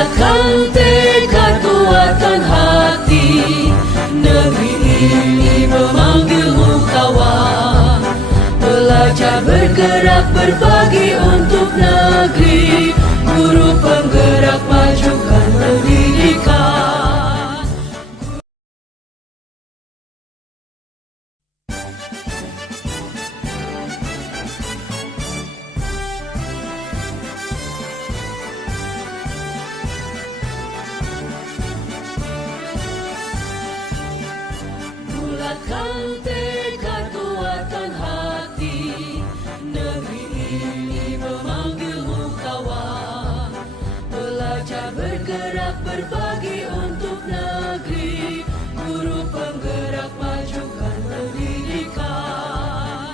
Bulatkan tekad kuatkan hati, negeri ini memanggilmu kawan. Belajar bergerak berbagi untuk negeri, guru penggerak majukan pendidikan. Bulatkan tekad kuatkan hati, negeri ini memanggilmu kawan. Belajar bergerak berbagi untuk negeri, guru penggerak majukan pendidikan.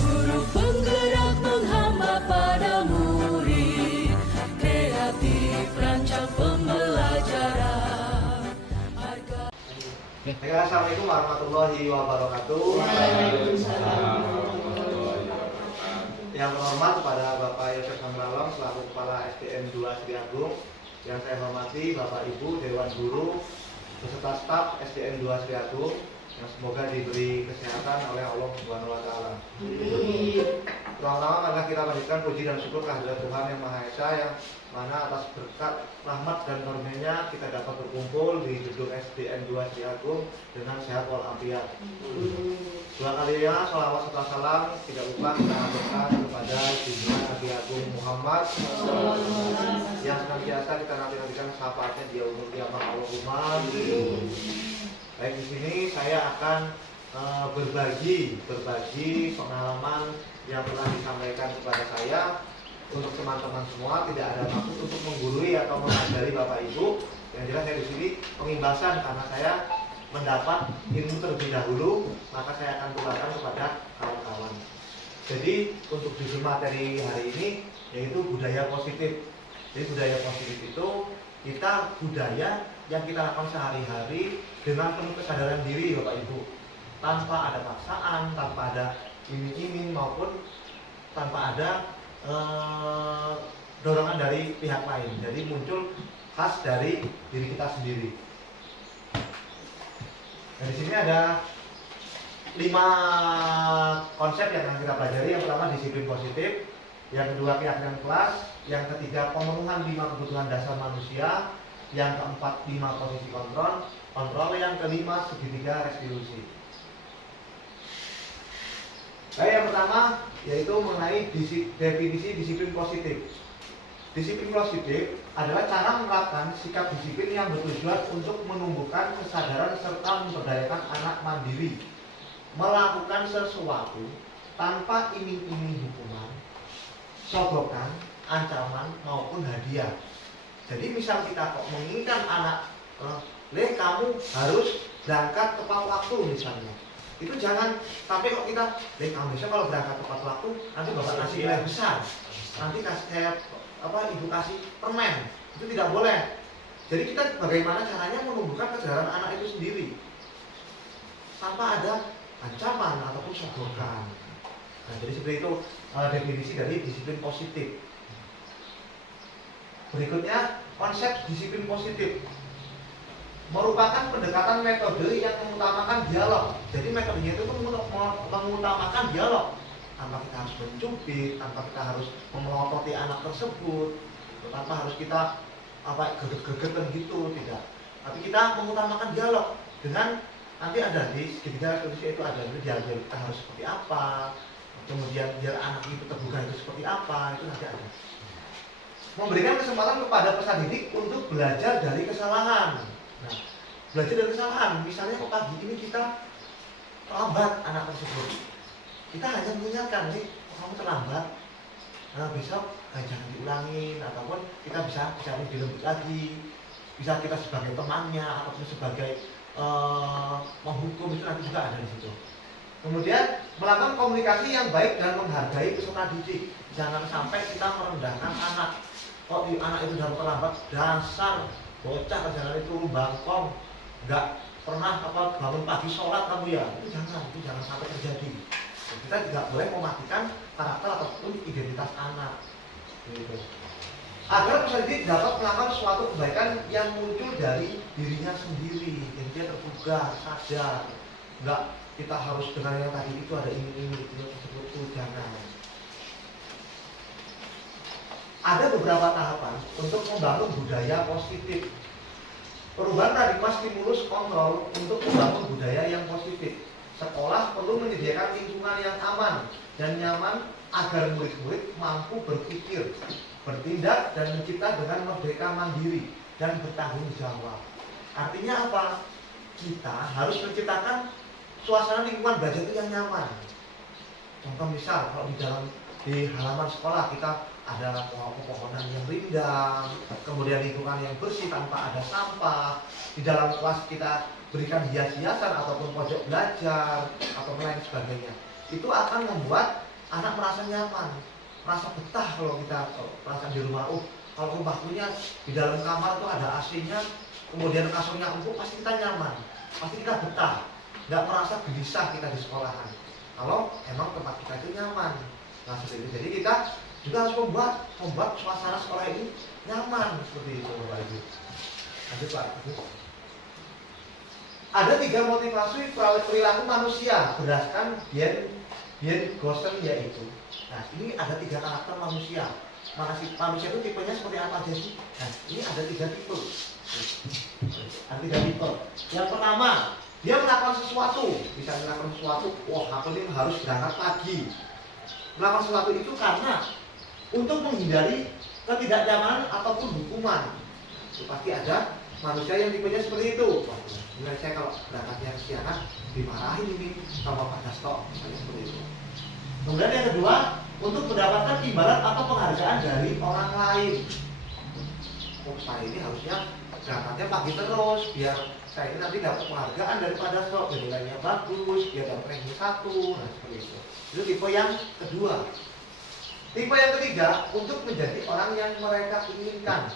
Guru penggerak menghamba pada murid, kreatif rancang pembelajaran. Assalamualaikum warahmatullahi wabarakatuh. Yang terhormat kepada Bapak Yosef Hamlalong selaku Kepala SDN 2 Sri Agung, yang saya hormati Bapak Ibu Dewan Guru beserta staf SDN 2 Sri Agung, yang semoga diberi kesehatan oleh Allah Subhanahu wa taala. Pertama-tama marilah kita panjatkan puji dan syukur kehadirat Tuhan Yang Maha Esa, yang mana atas berkat rahmat dan karunia-Nya kita dapat berkumpul di gedung SDN 2 Sri Agung dengan sehat walafiat. Dua kalinya sholawat serta salam tidak lupa kita aturkan kepada Junjungan Nabi Agung Muhammad yang senantiasa kita nanti-nantikan syafaatnya di yaumul qiyamah. Allahumma. Baik, di sini saya akan berbagi pengalaman yang telah disampaikan kepada saya. Untuk teman-teman semua, tidak ada maksud untuk menggurui atau mengajari Bapak Ibu. Yang jelas saya di sini pengimbasan karena saya mendapat ilmu terlebih dahulu, maka saya akan tularkan kepada kawan-kawan. Jadi untuk judul materi hari ini yaitu budaya positif. Jadi budaya positif itu kita budaya yang kita lakukan sehari-hari dengan penuh kesadaran diri Bapak Ibu, tanpa ada paksaan, tanpa ada iming-iming maupun tanpa ada dorongan dari pihak lain. Jadi muncul khas dari diri kita sendiri. Nah, di sini ada 5 konsep yang akan kita pelajari. Yang pertama disiplin positif, yang kedua keyakinan kelas, yang ketiga pemenuhan 5 kebutuhan dasar manusia, yang keempat 5 posisi kontrol, yang kelima segitiga restitusi. Baik, yang pertama yaitu mengenai definisi disiplin positif. Disiplin positif adalah cara menerapkan sikap disiplin yang bertujuan untuk menumbuhkan kesadaran serta memberdayakan anak mandiri, melakukan sesuatu tanpa iming-iming hukuman, sogokan, ancaman maupun hadiah. Jadi misal kita kok menginginkan anak, kamu harus berangkat tepat waktu misalnya. Itu jangan sampai kok kita, kamu bisa kalau berangkat tepat waktu nanti bapak kasih nilai besar, nanti kasih ibu kasih permen. Itu tidak boleh. Jadi kita bagaimana caranya menumbuhkan kesadaran anak itu sendiri tanpa ada ancaman ataupun sogokan. Nah, jadi seperti itu definisi dari disiplin positif. Berikutnya konsep disiplin positif merupakan pendekatan metode yang mengutamakan dialog. Jadi metodenya itu mengutamakan dialog, tanpa kita harus mencubit, tanpa kita harus memelototi anak tersebut, tanpa harus kita geget-gegetan gitu, tidak. Tapi kita mengutamakan dialog dengan nanti ada di segitiga restitusi itu ada dialog kita harus seperti apa, kemudian biar anak itu terbuka itu seperti apa, itu nanti ada. Memberikan kesempatan kepada peserta didik untuk belajar dari kesalahan. Nah, belajar dari kesalahan, misalnya kok pagi ini kita terlambat anak tersebut, kita hanya mengingatkan, kamu terlambat, nah besok jangan diulangin, ataupun kita bisa lebih lembut lagi, bisa kita sebagai temannya ataupun sebagai menghukum, itu nanti juga ada di situ. Kemudian melakukan komunikasi yang baik dan menghargai peserta didik. Jangan sampai kita merendahkan anak. Anak itu sudah terlambat, dasar bocah kerjaan itu bangkong, nggak pernah bangun pagi sholat kamu ya. Itu jangan sampai terjadi. Kita tidak boleh mematikan karakter ataupun identitas anak. Gitu. agar peserta didik dapat melakukan suatu kebaikan yang muncul dari dirinya sendiri, yang dia tergugah, sadar. Enggak kita harus dengan yang tadi itu ada ini tersebut itu, jangan. Ada beberapa tahapan untuk membangun budaya positif. Perubahan paradigma stimulus kontrol untuk membangun budaya yang positif. Sekolah perlu menyediakan lingkungan yang aman dan nyaman agar murid-murid mampu berpikir, bertindak, dan mencipta dengan merdeka mandiri dan bertanggung jawab. Artinya apa? Kita harus menciptakan suasana lingkungan belajar itu yang nyaman. Contoh misal kalau di halaman sekolah kita ada pepohonan yang rindang, kemudian lingkungan yang bersih tanpa ada sampah. Di dalam kelas kita berikan hias-hiasan ataupun pojok belajar atau lain sebagainya. Itu akan membuat anak merasa nyaman, merasa betah. Kalau kita merasa di rumah, kalau rumahnya di dalam kamar tuh ada AC-nya, kemudian kasurnya empuk, pasti kita nyaman, pasti kita betah, nggak merasa gelisah kita di sekolahan. Kalau emang tempat kita itu nyaman, nah seperti itu. Jadi kita juga harus membuat suasana sekolah ini nyaman seperti itu, Bapak Ibu. Lanjut Pak. Ada 3 motivasi perilaku manusia berdasarkan Bien Gosen, yaitu. Nah, ini ada 3 karakter manusia. Manusia itu tipenya seperti apa aja sih? Nah, ini ada 3 tipe. Ada 3 tipe. Yang pertama, dia melakukan sesuatu, bisa melakukan sesuatu. Wah, aku ini harus berangkat pagi. Melakukan sesuatu itu karena untuk menghindari ketidaknyamanan ataupun hukuman. Itu pasti ada manusia yang tipenya seperti itu. Misalnya saya kalau berangkatnya kesiangan dimarahin ini sama Pak Dasto, misalnya seperti itu. Kemudian yang kedua, untuk mendapatkan imbalan atau penghargaan dari orang lain. Saya ini harusnya berangkatnya pagi terus, biar saya ini nanti dapat penghargaan dari Pak Dasto, nilainya bagus, biar dapat ranking 1, nah seperti itu. Itu tipe yang kedua. Tipe yang ketiga, untuk menjadi orang yang mereka inginkan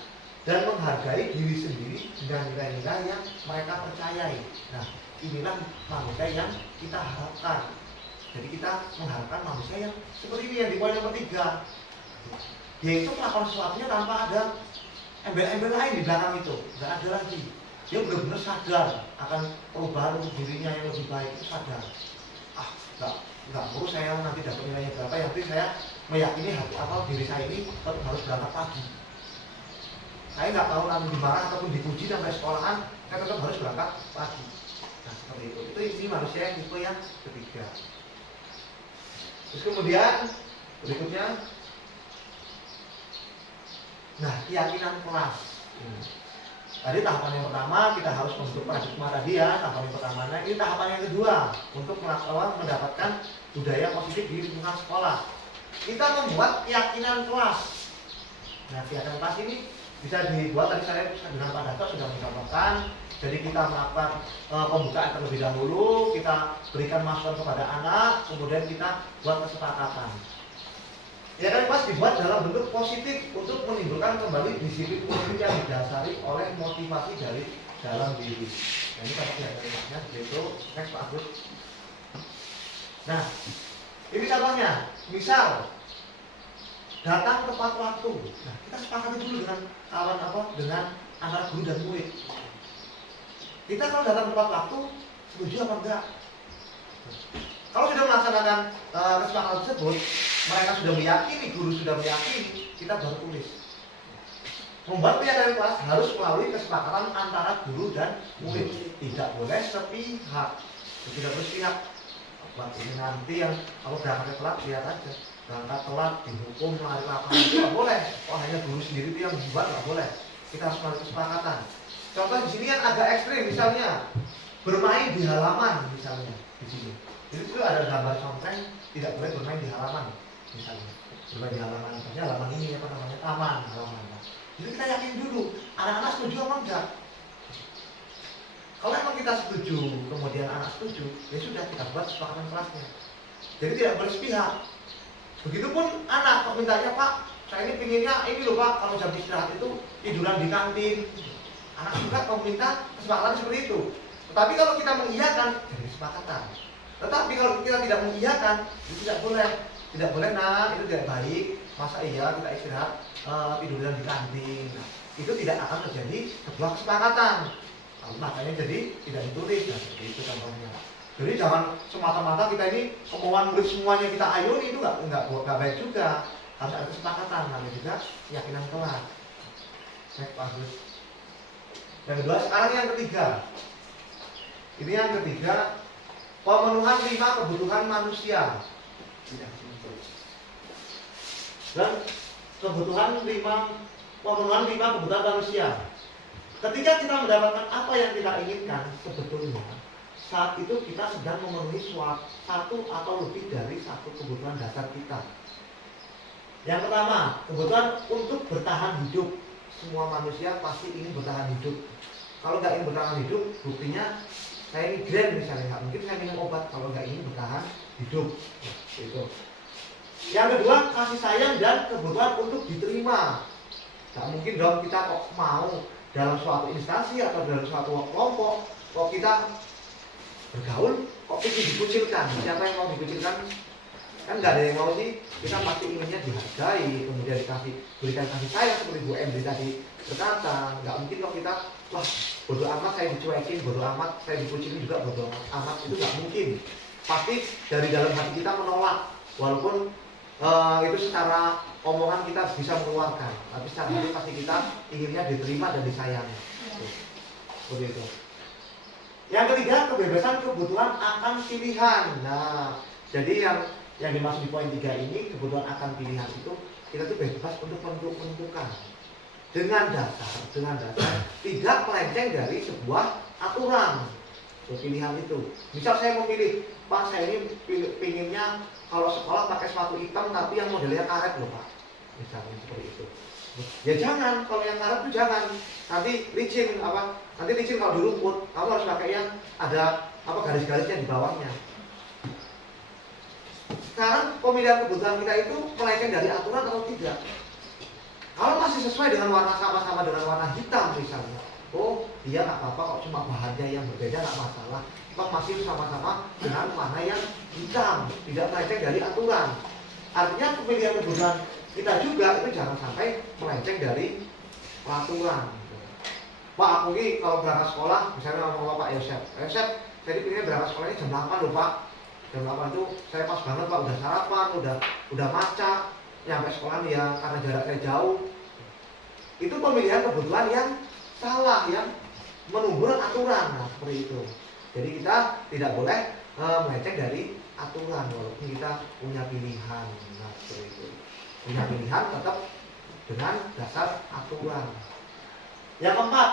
dan menghargai diri sendiri dengan nilai-nilai yang mereka percayai. Nah, inilah manusia yang kita harapkan. Jadi kita mengharapkan manusia yang seperti ini, yang di poin yang ketiga, yaitu melakukan sesuatunya tanpa ada embel-embel lain di belakang itu. Nggak ada lagi. Dia benar-benar sadar akan perubahan untuk dirinya yang lebih baik, itu sadar. Nggak perlu saya nanti dapat nilainya berapa, yang penting saya meyakini diri saya ini tetap harus berangkat pagi. Saya nggak tahu nanti dimarah ataupun dipuji sampai sekolahan, saya tetap harus berangkat pagi. Nah seperti itu. Itu ini manusia yang tipe yang ketiga. Terus kemudian berikutnya, nah keyakinan kelas. Tadi tahapan yang pertama kita harus membentuk paradigma tadi ya, tahapan yang pertama. Nah ini tahapan yang kedua untuk mendapatkan budaya positif di lingkungan sekolah. Kita membuat keyakinan kelas. Nah keyakinan kelas ini bisa dibuat, tadi saya dengan Pak Dato sudah mencontohkan. Jadi kita melakukan pembukaan terlebih dahulu, kita berikan masukan kepada anak, kemudian kita buat kesepakatan. Ya kan pas dibuat dalam bentuk positif untuk menimbulkan kembali disiplin positif yang didasari oleh motivasi dari dalam diri. Nah, ini kalau tidak dari maknya begitu. Next Pak Agus. Nah, ini contohnya. Misal datang tepat waktu. Nah, kita sepakati dulu dengan antara guru dan murid. Kita kalau datang tepat waktu, setuju apa enggak? Kalau sudah melaksanakan kesepakatan tersebut, mereka sudah meyakini, guru sudah meyakini, kita baru tulis. Membuat keyakinan kelas harus melalui kesepakatan antara guru dan murid. Tidak boleh sepihak. Tidak berpihak. Buat ini nanti yang kalau berangkat telat, lihat aja. Berangkat telat, dihukum, lari lapangan, itu nggak boleh. Oh hanya guru sendiri itu yang membuat, nggak boleh. Kita harus melalui kesepakatan. Contoh di sini yang agak ekstrim, misalnya bermain di halaman, misalnya di sini. Jadi itu ada gambar contohnya, tidak boleh bermain di halaman, misalnya bermain di halaman, misalnya halaman ini apa namanya, taman, halaman. Jadi kita yakin dulu, anak-anak setuju apa enggak? Kalau emang kita setuju, kemudian anak setuju, ya sudah kita buat kesepakatan kelasnya. Jadi tidak boleh sepihak. Begitupun anak, kok mintanya Pak, saya ini pinginnya ini loh Pak, kalau jam istirahat itu tiduran di kantin. Anak juga meminta kesepakatan seperti itu. Tetapi kalau kita mengiyakan, jadi kesepakatan. Tetapi kalau kita tidak mengiyakan, itu tidak boleh. Tidak boleh, nah itu tidak baik. Masa iya kita istirahat tiduran di kantin. Nah, itu tidak akan terjadi sebuah kesepakatan. Nah, makanya jadi tidak ditulis. Nah, seperti itu contohnya. Jadi jangan semata-mata kita ini kemauan murid semuanya kita ayuni, itu nggak baik juga. Harus ada kesepakatan, namanya juga keyakinan kelak. Baik, bagus. Yang kedua, sekarang yang ketiga. Ini yang ketiga, pemenuhan 5 kebutuhan manusia. Dan pemenuhan 5 kebutuhan manusia. Ketika kita mendapatkan apa yang kita inginkan, sebetulnya saat itu kita sedang memenuhi satu atau lebih dari satu kebutuhan dasar kita. Yang pertama, kebutuhan untuk bertahan hidup. Semua manusia pasti ingin bertahan hidup. Kalau nggak ingin bertahan hidup, buktinya saya migrain misalnya, nggak mungkin saya minum obat kalau nggak ingin bertahan hidup. Itu. Yang kedua, kasih sayang dan kebutuhan untuk diterima. Nggak mungkin dong kita kok mau dalam suatu instansi atau dalam suatu kelompok, kok kita bergaul, kok ingin dikucilkan. Siapa yang mau dikucilkan? Kan nggak ada yang mau sih. Kita pasti inginnya dihargai, kemudian berikan kasih sayang seperti Bu Emri tadi berkata. Nggak mungkin kok kita, wah bodoh amat saya dicuekin, bodoh amat saya dikucilin juga, bodoh amat, itu nggak mungkin. Pasti dari dalam hati kita menolak, walaupun itu secara omongan kita bisa mengeluarkan, tapi secara hati pasti kita inginnya diterima dan disayangi. Seperti itu. Yang ketiga, kebebasan kebutuhan akan pilihan. Nah, jadi yang dimaksud di poin 3 ini, kebutuhan akan pilihan itu kita tuh bebas untuk menentukan dengan dasar tidak melenceng dari sebuah aturan. Pilihan itu, misal saya memilih, Pak saya ini pinginnya kalau sekolah pakai sepatu hitam tapi yang modelnya karet loh Pak, misalnya seperti itu. Ya jangan, kalau yang karet itu jangan, nanti licin kalau di rumput, kamu harus pakai yang ada garis-garisnya di bawahnya. Sekarang pemilihan kebutuhan kita itu melenceng dari aturan atau tidak? Kalau masih sesuai dengan warna sama-sama dengan warna hitam misalnya, oh dia nggak apa-apa kok, cuma bahannya yang berbeda nggak masalah. Kita masih sama-sama dengan warna yang hitam, tidak melenceng dari aturan. Artinya pemilihan kebutuhan kita juga itu jangan sampai melenceng dari peraturan. Pak aku ini kalau berangkat sekolah, misalnya ngomong Pak Yosef, saya dipilihnya berangkat sekolahnya jam 8 loh Pak. Jam 8 itu saya pas banget Pak, udah sarapan, udah maca, nyampe sekolah nih ya karena jaraknya jauh. Itu pemilihan kebutuhan yang salah, yang menumbuh aturan. Nah, seperti itu. Jadi kita tidak boleh melenceng dari aturan walaupun kita punya pilihan. Nah, seperti itu. Punya pilihan tetap dengan dasar aturan. Yang keempat,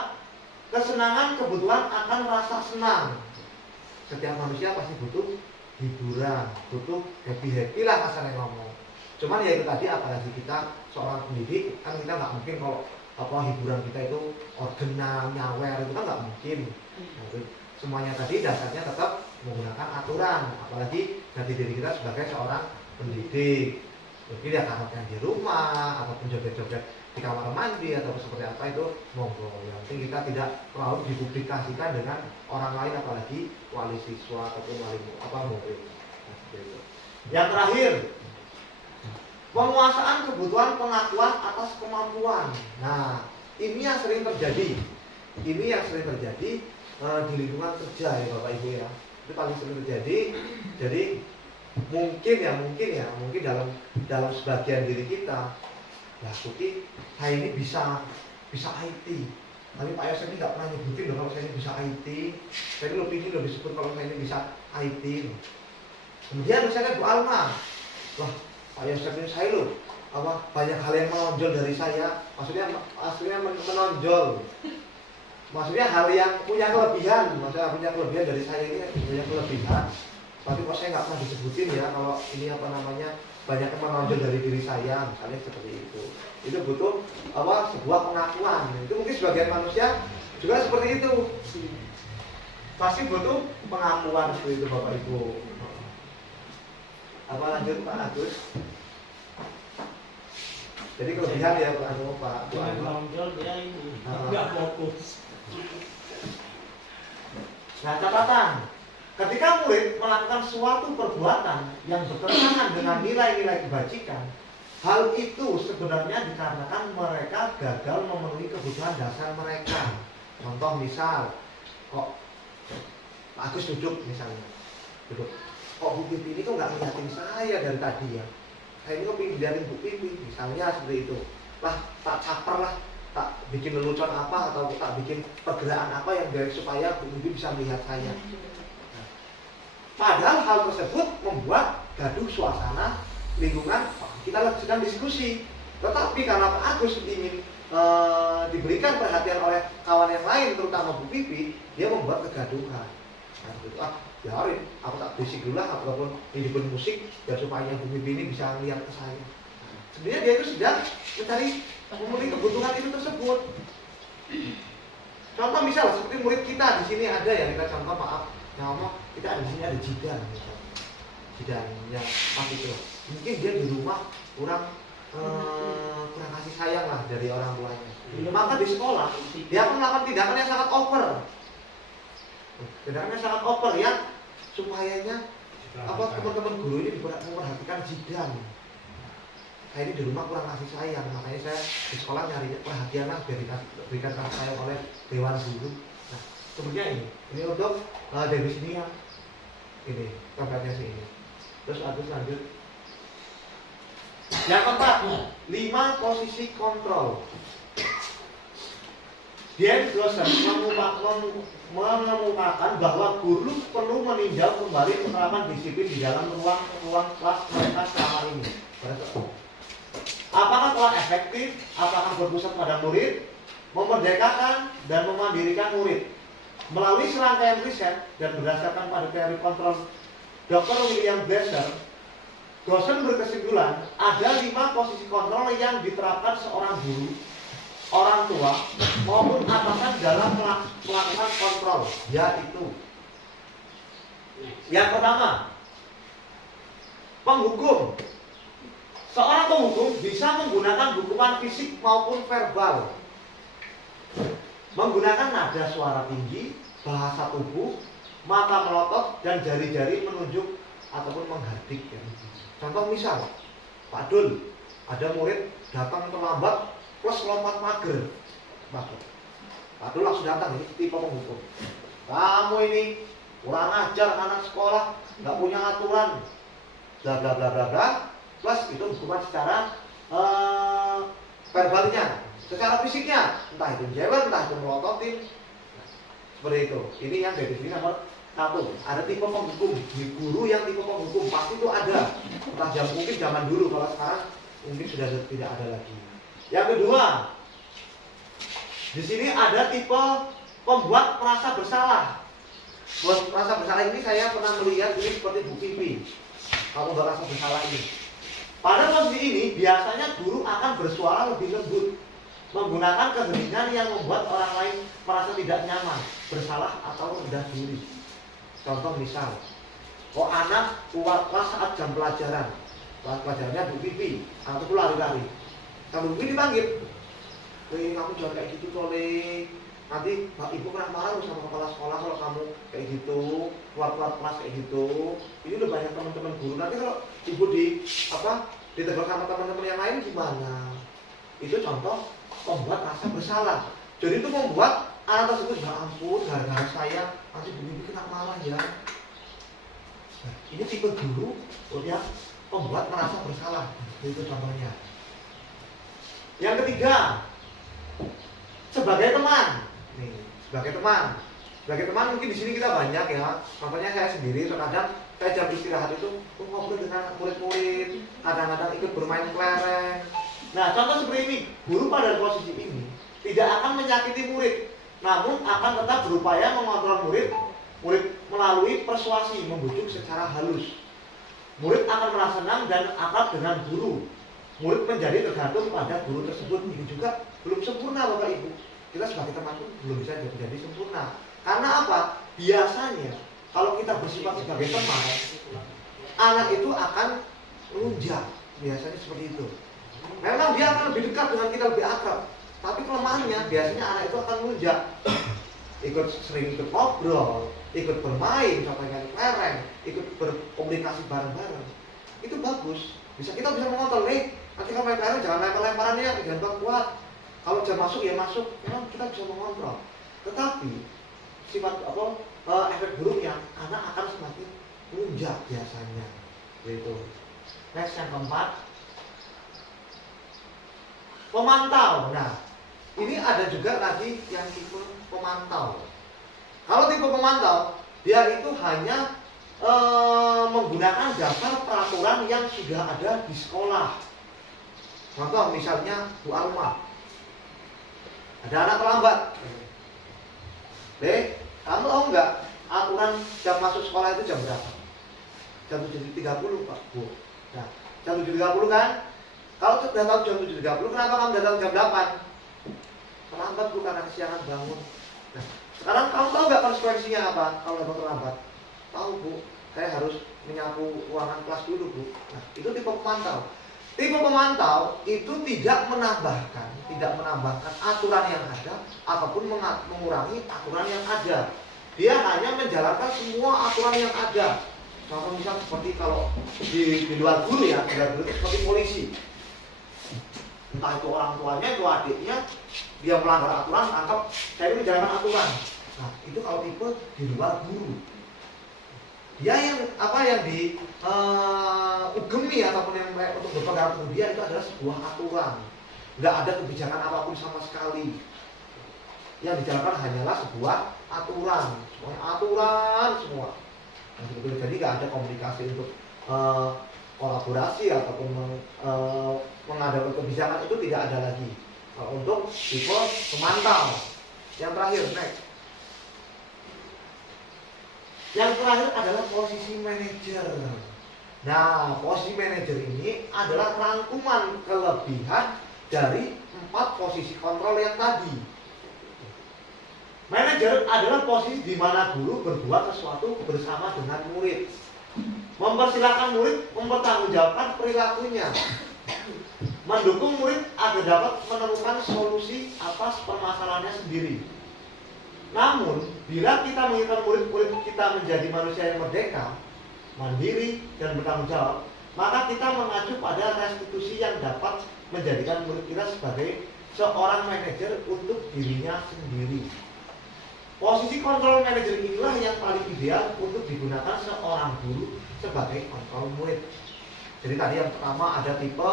kesenangan kebutuhan akan rasa senang. Setiap manusia pasti butuh hiburan, butuh happy lah kasarnya ngomong. Cuman ya itu tadi, apalagi kita seorang pendidik, kan kita nggak mungkin kalau hiburan kita itu ordenan, nyawer, itu kan nggak mungkin. Nah, itu semuanya tadi dasarnya tetap menggunakan aturan, apalagi dari diri kita sebagai seorang pendidik. Mungkin ya karakter di rumah ataupun joget-joget di kamar mandi atau seperti apa itu monggo. Yang penting kita tidak terlalu dipublikasikan dengan orang lain, apalagi wali siswa ataupun murid. Nah, itu. Yang terakhir, penguasaan kebutuhan pengakuan atas kemampuan. Nah, ini yang sering terjadi. Ini yang sering terjadi di lingkungan kerja ya Bapak Ibu ya. Itu paling sering terjadi. Jadi mungkin dalam sebagian diri kita, ya Kuti, saya ini bisa IT. Tapi Pak Yosef ini nggak pernah nyebutin loh kalau saya ini bisa IT. Saya ini lebih disebut kalau saya ini bisa IT. Kemudian misalnya Bu Alma, wah Pak Yosef ini saya loh, banyak hal yang menonjol dari saya. Maksudnya menonjol. Maksudnya hal yang punya kelebihan. Maksudnya punya kelebihan dari saya ini punya kelebihan. Tapi kok saya nggak pernah disebutin ya kalau ini banyak yang menonjol dari diri saya, misalnya seperti itu. Itu butuh sebuah pengakuan. Itu mungkin sebagian manusia juga seperti itu. Pasti butuh pengakuan seperti itu Bapak Ibu. Lanjut Pak Agus. Jadi kelebihan ya Pak menonjol dia ini nggak fokus. Nah, catatan, ketika murid melakukan suatu perbuatan yang bertentangan dengan nilai-nilai kebajikan, Hal itu sebenarnya dikarenakan mereka gagal memenuhi kebutuhan dasar mereka. Contoh misal, kok Pak Agus duduk misalnya, duduk. Kok Bu Pipi ini kok nggak ngeliatin saya dari tadi ya? Saya ini kok pengen liatin Bu Pipi, misalnya seperti itu. Lah, tak caper lah, tak bikin lelucon apa atau tak bikin pergerakan apa yang dari supaya Bu Pipi bisa melihat saya. Padahal hal tersebut membuat gaduh suasana lingkungan, kita sedang diskusi. Tetapi karena Pak Agus ingin diberikan perhatian oleh kawan yang lain, terutama Bu Pipi, dia membuat kegaduhan. Nah, gitu, biarin, aku tak berisik dulu lah, ataupun hidupin musik, biar supaya Bu Pipi ini bisa lihat ke saya. Sebenarnya dia itu sedang mencari memenuhi kebutuhan itu tersebut. Contoh misal seperti murid kita di sini ada ya, kita contoh maaf, yang ngomong kita ada di sini ada Jidan, misalnya. Jidan yang pas itu. Mungkin dia di rumah kurang kasih sayang lah dari orang tuanya. Maka di sekolah dia akan melakukan tindakan yang sangat over. Tindakan yang sangat over yang supayanya teman-teman guru ini memperhatikan Jidan. Saya ini di rumah kurang kasih sayang, makanya saya di sekolah nyari perhatian lah biar diberikan kasih sayang oleh dewan guru. Nah, sebenarnya ini untuk dari sini yang ini tempatnya sih ini. Terus Agus lanjut. Yang keempat, 5 posisi kontrol. Dia Gloser mengemukakan bahwa guru perlu meninjau kembali penerapan disiplin di dalam ruang kelas mereka selama ini. Apakah telah efektif? Apakah berpusat pada murid? Memerdekakan dan memandirikan murid. Melalui serangkaian riset dan berdasarkan pada teori kontrol Dr. William Glasser, dosen berkesimpulan ada 5 posisi kontrol yang diterapkan seorang guru, orang tua maupun atasan dalam melakukan kontrol, yaitu yang pertama, penghukum. Seorang penghukum bisa menggunakan hukuman fisik maupun verbal, menggunakan nada suara tinggi, bahasa tubuh, mata melotot, dan jari-jari menunjuk ataupun menghardik. Ya. Contoh misal, Pak Dul, ada murid datang terlambat plus lompat mager. Pak Dul langsung datang, ini tipe penghukum. Kamu ini kurang ajar anak sekolah, nggak punya aturan, bla bla bla bla bla. Plus itu hukuman secara verbalnya, secara fisiknya, entah itu jewer, entah itu melototin, seperti itu. Ini yang dari sini nomor 1. Ada tipe penghukum, di guru yang tipe penghukum pasti itu ada. Entah mungkin zaman dulu, kalau sekarang mungkin sudah tidak ada lagi. Yang kedua, di sini ada tipe pembuat merasa bersalah. Buat merasa bersalah ini saya pernah melihat ini seperti Bu Pipi. Kalau merasa bersalah ini. Pada posisi ini biasanya guru akan bersuara lebih lembut, menggunakan keheningan yang membuat orang lain merasa tidak nyaman, bersalah atau rendah diri. Contoh misal, kok anak keluar kelas saat jam pelajaran, pelajarannya Bu Pipi, anak itu lari-lari. Kamu Bu Pipi dipanggil, kamu jangan kayak gitu Tole. Nanti Pak Ibu kena marah sama kepala sekolah kalau kamu kayak gitu, keluar kelas kayak gitu. Ini udah banyak teman-teman guru. Nanti kalau Ibu ditegur sama teman-teman yang lain gimana? Itu contoh membuat rasa bersalah. Jadi itu membuat anak tersebut, ya ampun, gara-gara saya nanti Bu Bibi kena marah ya. Nah, ini tipe guru yang membuat merasa bersalah. Itu contohnya. Yang ketiga, sebagai teman. Nih, sebagai teman mungkin di sini kita banyak ya. Contohnya saya sendiri terkadang saya jam istirahat itu ngobrol dengan murid-murid, kadang-kadang ikut bermain kelereng. Nah, contoh seperti ini, guru pada posisi ini tidak akan menyakiti murid, namun akan tetap berupaya mengontrol murid melalui persuasi, membujuk secara halus. Murid akan merasa senang dan akrab dengan guru. Murid menjadi tergantung pada guru tersebut. Ini juga belum sempurna Bapak Ibu. Kita sebagai teman pun belum bisa jadi sempurna. Karena apa? Biasanya kalau kita bersifat sebagai teman, anak itu akan melunjak. Biasanya seperti itu. Memang dia akan lebih dekat dengan kita, lebih akrab. Tapi kelemahannya biasanya anak itu akan melunjak. Sering ikut ngobrol, ikut bermain, contohnya kelereng, ikut berkomunikasi bareng-bareng. Itu bagus. Kita bisa mengontrol, Nanti kalau main layar jangan lempar-lemparannya, jangan kuat. Kalau jam masuk ya masuk, memang kita bisa mengontrol. Tetapi sifat efek buruknya anak akan semakin lunjak biasanya. Gitu. Next yang keempat, pemantau. Nah, ini ada juga lagi yang tipe pemantau. Kalau tipe pemantau, dia itu hanya menggunakan dasar peraturan yang sudah ada di sekolah. Contoh misalnya Bu Alma, ada anak terlambat. Kamu tahu nggak aturan jam masuk sekolah itu jam berapa? Jam 7.30 Pak Bu. Nah, jam 7.30 kan? Kalau sudah tahu jam 7.30, kenapa kamu datang jam 8? Terlambat Bu karena kesiangan bangun. Nah, sekarang kamu tahu nggak konsekuensinya apa kalau datang terlambat? Tahu Bu, saya harus menyapu ruangan kelas dulu Bu. Nah, itu tipe pemantau. Tipe pemantau itu tidak menambahkan aturan yang ada ataupun mengurangi aturan yang ada. Dia hanya menjalankan semua aturan yang ada. Contoh misalnya seperti kalau di luar guru ya, di luar guru seperti polisi. Entah itu orang tuanya, itu adiknya, dia melanggar aturan, tangkap, saya menjalankan aturan. Nah, itu kalau tipe di luar guru. Dia yang di ugemi ataupun yang untuk berpegang teguh dia itu adalah sebuah aturan. Nggak ada kebijakan apapun sama sekali. Yang dijalankan hanyalah sebuah aturan. Semuanya aturan semua. Nah, jadi nggak ada komunikasi untuk kolaborasi ataupun mengadakan kebijakan, itu tidak ada lagi. Untuk tipe pemantau. Yang terakhir, next. Yang terakhir adalah posisi manajer. Nah, posisi manajer ini adalah rangkuman kelebihan dari 4 posisi kontrol yang tadi. Manajer adalah posisi di mana guru berbuat sesuatu bersama dengan murid, mempersilahkan murid mempertanggungjawabkan perilakunya, mendukung murid agar dapat menemukan solusi atas permasalahannya sendiri. Namun, bila kita menginginkan murid-murid kita menjadi manusia yang merdeka, mandiri, dan bertanggung jawab, maka kita mengacu pada restitusi yang dapat menjadikan murid kita sebagai seorang manajer untuk dirinya sendiri. Posisi kontrol manajer inilah yang paling ideal untuk digunakan seorang guru sebagai kontrol murid. Jadi tadi yang pertama ada tipe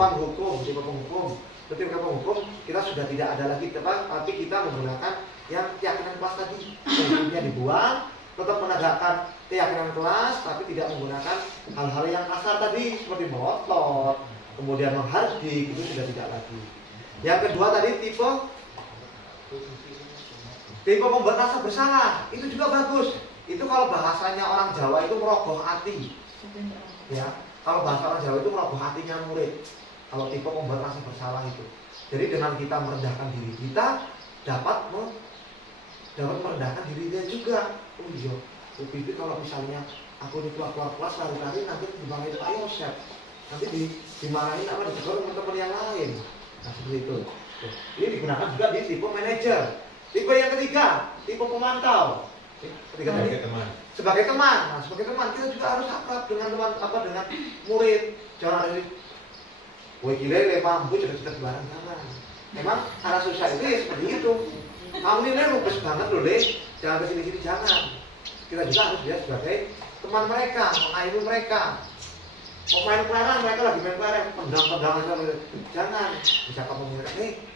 penghukum, tipe penghukum. Ketika penghukum kita sudah tidak ada lagi tapi kita menggunakan yang keyakinan kelas tadi. Hukumnya dibuang, tetap menegakkan keyakinan kelas, tapi tidak menggunakan hal-hal yang kasar tadi seperti melotot, kemudian menghardik, itu sudah tidak lagi. Yang kedua tadi tipe membuat rasa bersalah, itu juga bagus. Itu kalau bahasanya orang Jawa itu merogoh hati. Ya, kalau bahasa orang Jawa itu merogoh hatinya murid. Kalau tipe membuat rasa bersalah itu. Jadi dengan kita merendahkan diri kita, dapat merendahkan diri dia juga. Oh iya, itu kalau misalnya aku di keluar kelas lari-lari nanti dimarahin Pak Yosef, nanti dimarahin ditegur teman-teman yang lain. Nah seperti itu. Ini digunakan juga di tipe manajer. Tipe yang ketiga, tipe pemantau. Sebagai teman. Nah, sebagai teman kita juga harus akrab dengan dengan murid. Jangan dari woi gile mampu cerita bareng jangan. Memang anak susah itu ya seperti itu. Kamu ini lupus banget loh deh. Jangan kesini-sini jangan. Kita juga harus dia sebagai teman mereka, mengayomi mereka. Pemain kelereng mereka lagi main kelereng, pendang-pendangan sama jangan. Bisa kamu mengira,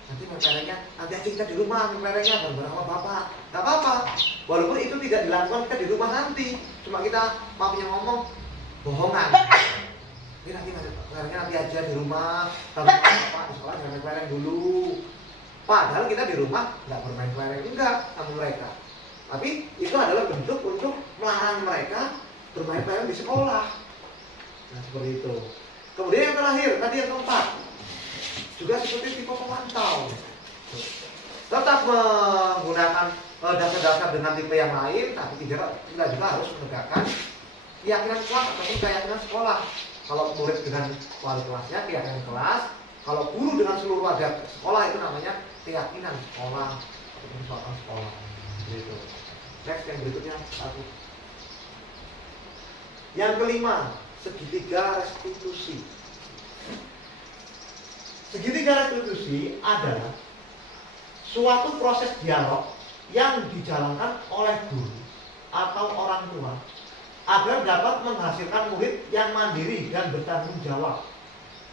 nanti main kelerengnya, nanti aja kita di rumah main kelerengnya bareng-bareng sama bapak. Gak apa-apa. Walaupun itu tidak dilakukan kita di rumah nanti, cuma kita mampunya ngomong bohongan. Ini nanti kelerengnya nanti aja di rumah, tapi Pak di sekolah jangan main kelereng dulu. Padahal kita di rumah nggak bermain kelereng enggak sama mereka. Tapi itu adalah bentuk untuk melarang mereka bermain kelereng di sekolah. Nah seperti itu. Kemudian yang terakhir, tadi yang keempat, juga seperti tipe pemantau. Tetap menggunakan dasar-dasar dengan tipe yang lain, tapi kita juga harus menegakkan keyakinan kelas ataupun keyakinan sekolah. Kalau murid dengan wali kelasnya keyakinan kelas, kalau guru dengan seluruh warga sekolah itu namanya keyakinan sekolah ataupun persoalan sekolah. Gitu. Next yang berikutnya satu. Yang kelima, segitiga restitusi. Segitiga restitusi adalah suatu proses dialog yang dijalankan oleh guru atau orang tua agar dapat menghasilkan murid yang mandiri dan bertanggung jawab.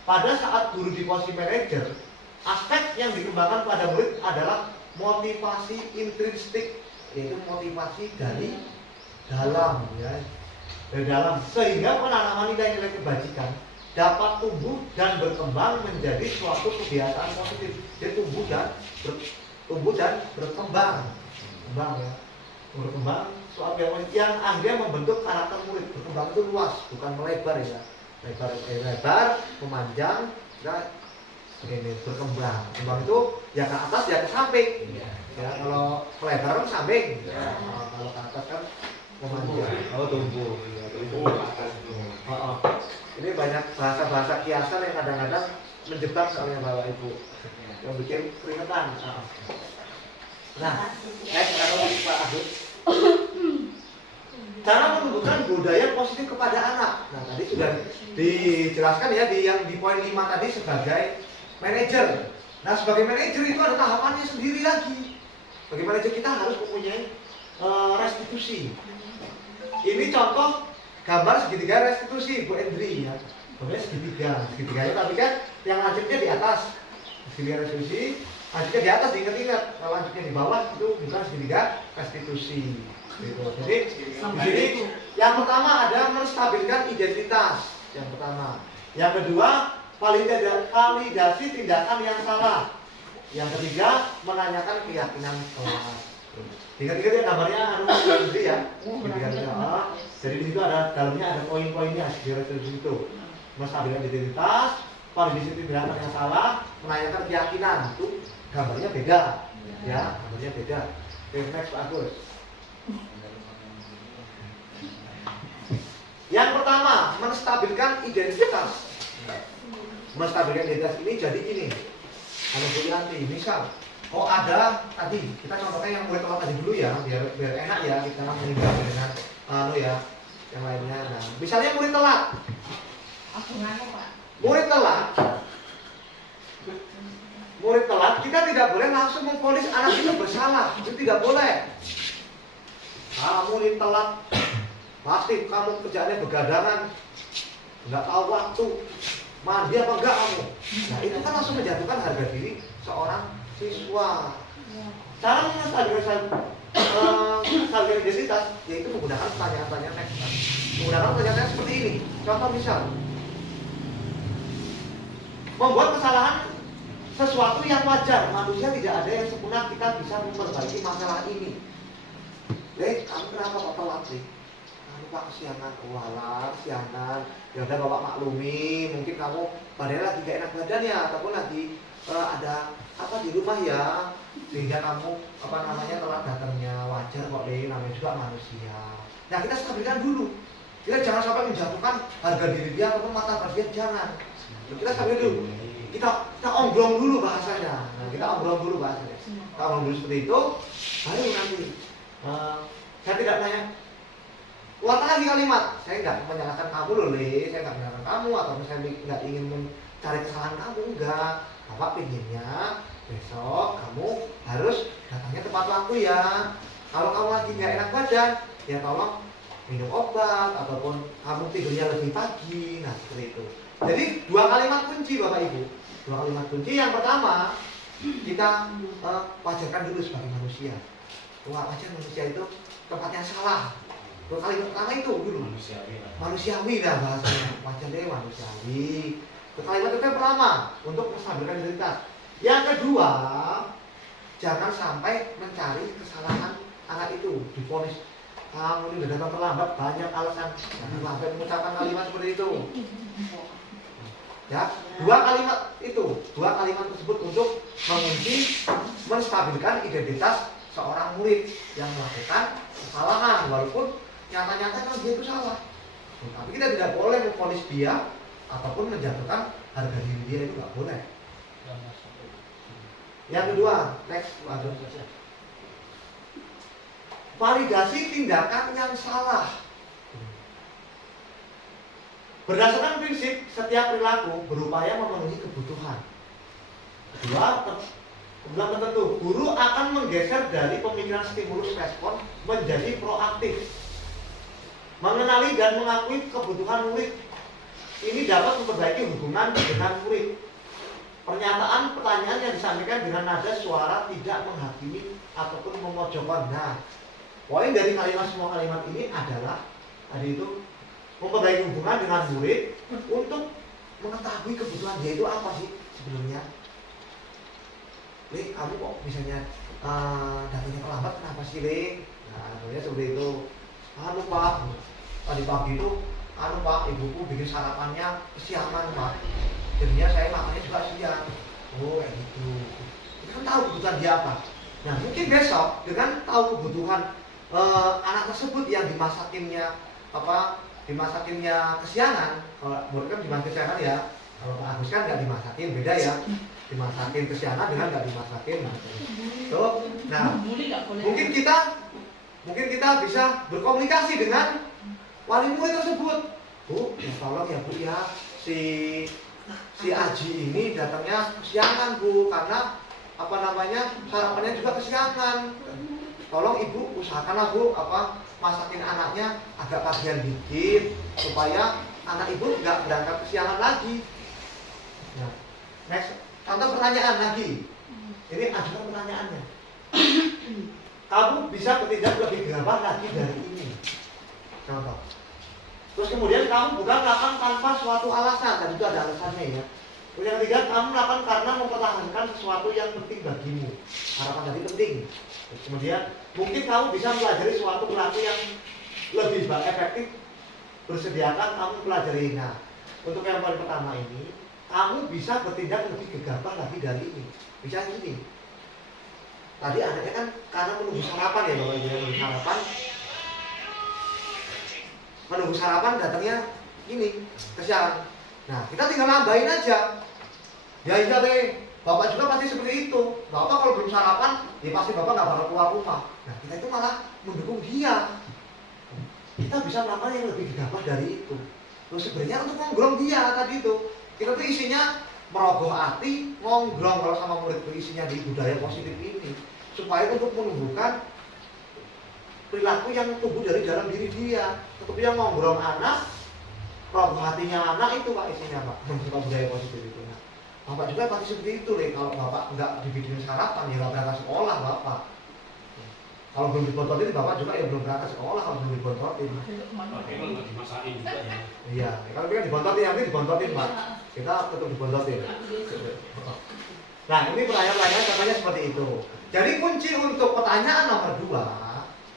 Pada saat guru di posisi manajer, aspek yang dikembangkan pada murid adalah motivasi intrinsik, yaitu motivasi dari dalam, ya, dari dalam, sehingga penanaman nilai-nilai kebajikan dapat tumbuh dan berkembang menjadi suatu kebiasaan positif. Jadi tumbuh dan berkembang, ya, berkembang suatu yang akhirnya membentuk karakter murid. Berkembang itu luas, bukan melebar, ya, lebar, memanjang, nah, ini berkembang. Berkembang itu ya ke atas ya ke samping. Ya, kalau melebar kan samping. Kalau ke atas kan memanjang. Tumbuh. Ini banyak bahasa-bahasa kiasan yang kadang-kadang menjebak soalnya Bapak Ibu, yang bikin keringetan. Nah, next kalau Pak Agus, cara menumbuhkan budaya positif kepada anak. Nah, tadi sudah dijelaskan ya di poin 5 tadi sebagai manajer. Nah, sebagai manajer itu ada tahapannya sendiri lagi. Sebagai manajer kita harus mempunyai restitusi. Ini contoh gambar segitiga restitusi Bu Endri, ya. Sebenarnya segitiganya tapi kan yang lanjutnya di atas. Segitiga restitusi, lanjutnya di atas, diingat-ingat. Kalau lanjutnya di bawah itu bukan segitiga restitusi. Gitu. Jadi di sini yang pertama ada menstabilkan identitas. Yang pertama. Yang kedua, validasi tindakan yang salah. Yang ketiga, menanyakan keyakinan kelas. Ingat-ingat ya gambarnya Endri, ya. Jadi di situ ada dalamnya ada poin-poinnya di restitusi itu. Menstabilkan identitas, validasi tindakan yang salah, menanyakan keyakinan. Itu gambarnya beda, ya, gambarnya beda. Oke, next Pak Agus. Yang pertama, menstabilkan identitas. Menstabilkan identitas ini jadi gini. Kalau Bu Yanti, misal, ada tadi kita contohnya yang murid tadi dulu ya, biar enak ya kita meninggal dengan ya yang lainnya. Nah, misalnya murid telat. Murid telat, kita tidak boleh langsung memvonis anak itu bersalah. Itu tidak boleh. Kamu ini telat, pasti kamu kerjaannya begadangan, nggak tahu waktu, mandi apa enggak kamu. Nah, itu kan langsung menjatuhkan harga diri seorang siswa. Cara menstabilkan identitas yaitu menggunakan pertanyaan-pertanyaan next. Menggunakan pertanyaan seperti ini. Contoh misal, membuat kesalahan sesuatu yang wajar. Manusia tidak ada yang sempurna, kita bisa memperbaiki masalah ini. Kamu kenapa kok telat sih? Kamu Pak kesiangan, walah kesiangan. Ya udah Bapak maklumi, mungkin kamu badannya lagi gak enak badan ya, ataupun lagi ada apa di rumah ya, sehingga kamu telat datangnya. Wajar kok namanya juga manusia. Nah, kita stabilkan dulu. Kita jangan sampai menjatuhkan harga diri dia ataupun martabat dia, jangan. Kita stabil dulu. Kita ombrong dulu bahasanya. Nah, kita ombrong dulu bahasanya. Kita ombrong dulu seperti itu, baru nanti saya tidak nanya. Ulang lagi kalimat. Saya nggak menyalahkan kamu loh, saya nggak menyalahkan kamu, atau saya nggak ingin mencari kesalahan kamu, enggak. Bapak pinginnya besok kamu harus datangnya tepat waktu ya. Kalau kamu lagi nggak enak badan, ya tolong minum obat ataupun kamu tidurnya lebih pagi. Nah, seperti itu. Jadi 2 kalimat kunci Bapak Ibu. 2 kalimat kunci. Yang pertama, kita wajarkan dulu sebagai manusia. Wajar manusia itu tempatnya salah. 2 kalimat pertama itu dulu. Manusiawi lah bahasanya. Wajar deh manusiawi. Kalimat itu yang pertama untuk menstabilkan identitas. Yang kedua, jangan sampai mencari kesalahan anak itu, divonis kamu ini udah datang terlambat, banyak alasan. Jangan sampai mengucapkan kalimat seperti itu. Ya, 2 kalimat itu, 2 kalimat tersebut untuk mengunci, menstabilkan identitas seorang murid yang melakukan kesalahan, walaupun nyata-nyata kan dia itu salah. Tapi kita tidak boleh memvonis dia ataupun menjatuhkan harga diri dia, itu nggak boleh. Yang kedua, next, validasi tindakan yang salah. Berdasarkan prinsip, setiap perilaku berupaya memenuhi kebutuhan. Kedua, kebutuhan tertentu. Guru akan menggeser dari pemikiran stimulus respon menjadi proaktif. Mengenali dan mengakui kebutuhan murid. Ini dapat memperbaiki hubungan dengan murid. Pernyataan pertanyaan yang disampaikan dengan nada suara tidak menghakimi ataupun memojokkan. Nah, poin dari semua kalimat ini adalah tadi itu memperbaiki hubungan dengan murid untuk mengetahui kebutuhan dia itu apa sih sebelumnya. Le, kamu kok misalnya datangnya terlambat, kenapa sih Le? Nah, seperti itu. Anu Pak, tadi pagi itu Pak, ibuku bikin sarapannya kesiangan Pak, jadinya saya makannya juga siang. Oh kayak gitu. Kita kan tahu kebutuhan dia apa. Nah mungkin besok dengan tahu kebutuhan anak tersebut yang dimasakinnya kesiangan. Kalau menurut kan dimasak kesiangan ya, kalau Pak Agus kan nggak dimasakin, beda ya. Dimasakin kesiangan dengan nggak dimasakin. Nah mungkin kita bisa berkomunikasi dengan wali murid tersebut. Bu, ya tolong ya Bu ya, si Aji ini datangnya kesiangan Bu, karena sarapannya juga kesiangan. Tolong Ibu usahakanlah Bu masakin anaknya agak pagian dikit supaya anak Ibu nggak berangkat kesiangan lagi. Nah, next, contoh pertanyaan lagi. Ini ajukan pertanyaannya. Kamu bisa bertindak lebih gampang lagi dari ini. Contoh. Terus kemudian kamu bukan melakukan tanpa suatu alasan, dan itu ada alasannya ya. Terus yang ketiga, kamu melakukan karena mempertahankan sesuatu yang penting bagimu. Harapan tadi penting. Terus kemudian mungkin kamu bisa mempelajari suatu perilaku yang lebih efektif. Bersediakan kamu pelajari. Nah, untuk yang paling pertama ini, kamu bisa bertindak lebih gegabah lagi dari ini. Bisa gini. Tadi anaknya kan karena menunggu sarapan ya Bapak Ibu, menunggu sarapan datangnya ini kesiangan. Nah kita tinggal nambahin aja. Ya iya deh, Bapak juga pasti seperti itu. Bapak kalau belum sarapan, ya pasti Bapak nggak bakal keluar rumah. Nah kita itu malah mendukung dia. Kita bisa melakukan yang lebih gegabah dari itu. Terus sebenarnya untuk ngonggrong dia tadi itu, kita tuh isinya merogoh hati, ngonggrong kalau sama murid itu isinya di budaya positif ini, supaya untuk menumbuhkan perilaku yang tumbuh dari dalam diri dia. Tetapi yang ngonggrong anak, rogoh hatinya anak itu Pak isinya Pak, mencoba budaya positif itu. Nah, Bapak juga pasti seperti itu nih. Kalau Bapak nggak dibikin sarapan, ya nggak berangkat sekolah Bapak. Kalau belum dibontotin, Bapak juga ya belum berangkat sekolah kalau belum dibontotin. Pakai nggak dimasakin juga ya. Iya, kalau kita dibontotin, nanti dibontotin Pak. Kita tetap dibontotin. Nah, ini pertanyaan-pertanyaan contohnya seperti itu. Jadi kunci untuk pertanyaan nomor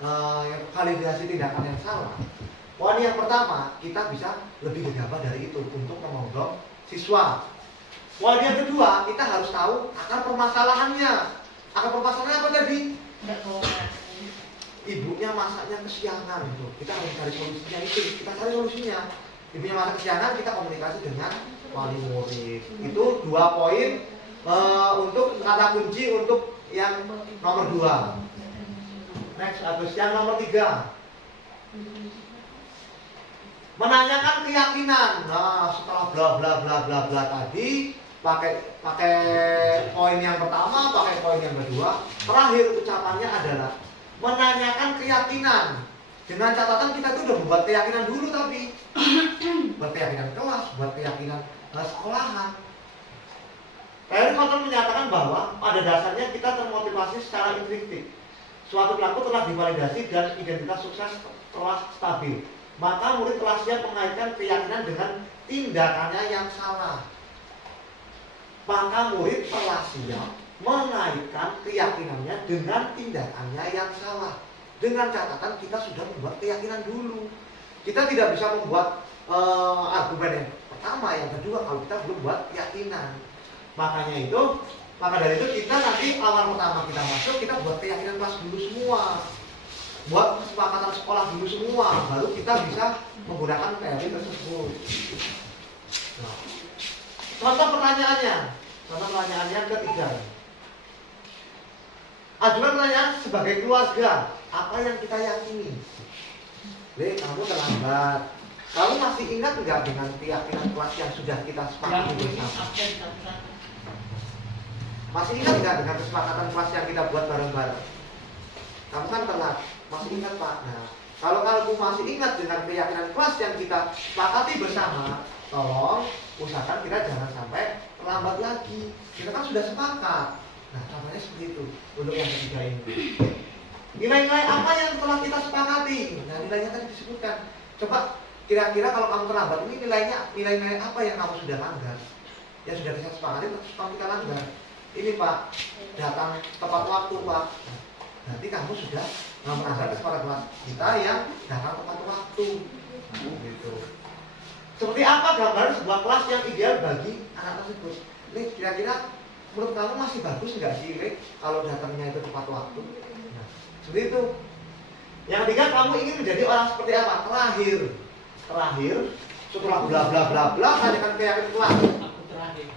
2, kalibrasi tindakan yang salah. Poin yang pertama, kita bisa lebih gegabah dari itu untuk memonggrong siswa. Poin yang kedua, kita harus tahu akar permasalahannya. Akar permasalahannya apa tadi? Ibunya masaknya kesiangan gitu. Kita harus cari solusinya itu. Kita cari solusinya. Ibunya masak kesiangan, kita komunikasi dengan wali murid. Itu 2 poin untuk kata kunci untuk yang nomor 2. Next, Agus, yang nomor 3. Menanyakan keyakinan. Nah, setelah bla bla bla bla bla tadi, pakai poin yang pertama, pakai poin yang kedua, terakhir ucapannya adalah menanyakan keyakinan. Dengan catatan kita tuh udah membuat keyakinan dulu tapi buat keyakinan kelas, buat keyakinan sekolahan. Perry Cotton menyatakan bahwa pada dasarnya kita termotivasi secara intrinsik. Suatu pelaku telah divalidasi dan identitas sukses telah stabil. Maka murid telah siap mengaitkan keyakinan dengan tindakannya yang salah. Maka murid telah siap mengaitkan keyakinannya dengan tindakannya yang salah. Dengan catatan kita sudah membuat keyakinan dulu. Kita tidak bisa membuat argumen yang pertama, yang kedua kalau kita belum buat keyakinan. Maka dari itu kita nanti awal pertama kita masuk, kita buat keyakinan kelas dulu semua, buat kesepakatan sekolah dulu semua, baru kita bisa menggunakan teori tersebut. Nah, contoh pertanyaannya ketiga. Ajukan pertanyaan sebagai keluarga, apa yang kita yakini? Le, kamu terlambat. Kamu masih ingat nggak dengan keyakinan kelas yang sudah kita Yang sepakati ini bersama? absen satu-satu. Masih ingat nggak dengan kesepakatan kelas yang kita buat bareng-bareng? Kamu kan telat, masih ingat Pak? Nah, kalau kamu masih ingat dengan keyakinan kelas yang kita sepakati bersama, tolong usahakan kita jangan sampai terlambat lagi. Kita kan sudah sepakat. Nah, contohnya seperti itu untuk yang ketiga ini. Nilai-nilai apa yang telah kita sepakati? Nah, nilainya tadi disebutkan. Coba kira-kira kalau kamu terlambat ini nilai-nilai apa yang kamu sudah langgar? Yang sudah kita sepakati terus kamu kita langgar. Ini Pak, datang tepat waktu Pak. Nah, nanti kamu sudah melanggar kesepakatan kelas kita yang datang tepat waktu. Gitu. Seperti apa gambaran sebuah kelas yang ideal bagi anak tersebut? Ini kira-kira menurut kamu masih bagus nggak sih, Rick, kalau datangnya itu tepat waktu? Nah, seperti itu. Yang ketiga, kamu ingin menjadi orang seperti apa? Terakhir, setelah bla bla bla bla, tanyakan keyakinan kelas. Aku terakhir.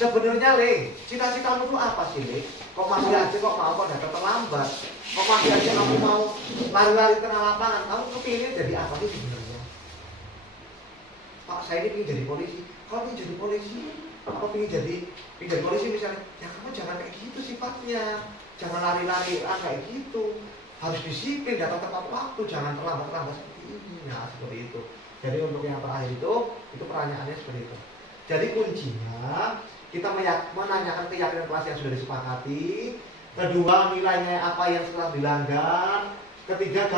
Sebenarnya, Le, cita-citamu itu apa sih, Le? Kok masih aja mau datang terlambat? Kok masih aja kamu mau lari-lari tengah lapangan? Kamu kepingin jadi apa sih sebenarnya? Pak, saya ini ingin jadi polisi. Kalau ingin jadi polisi, apa ingin jadi polisi misalnya? Ya kamu jangan kayak gitu sifatnya. Jangan lari-lari kayak gitu. Harus disiplin, datang tepat waktu, jangan terlambat seperti ini. Nah, seperti itu. Jadi untuk yang terakhir itu pertanyaannya seperti itu. Jadi kuncinya kita menanyakan keyakinan kelas yang sudah disepakati. Kedua, nilainya apa yang setelah dilanggar. Ketiga,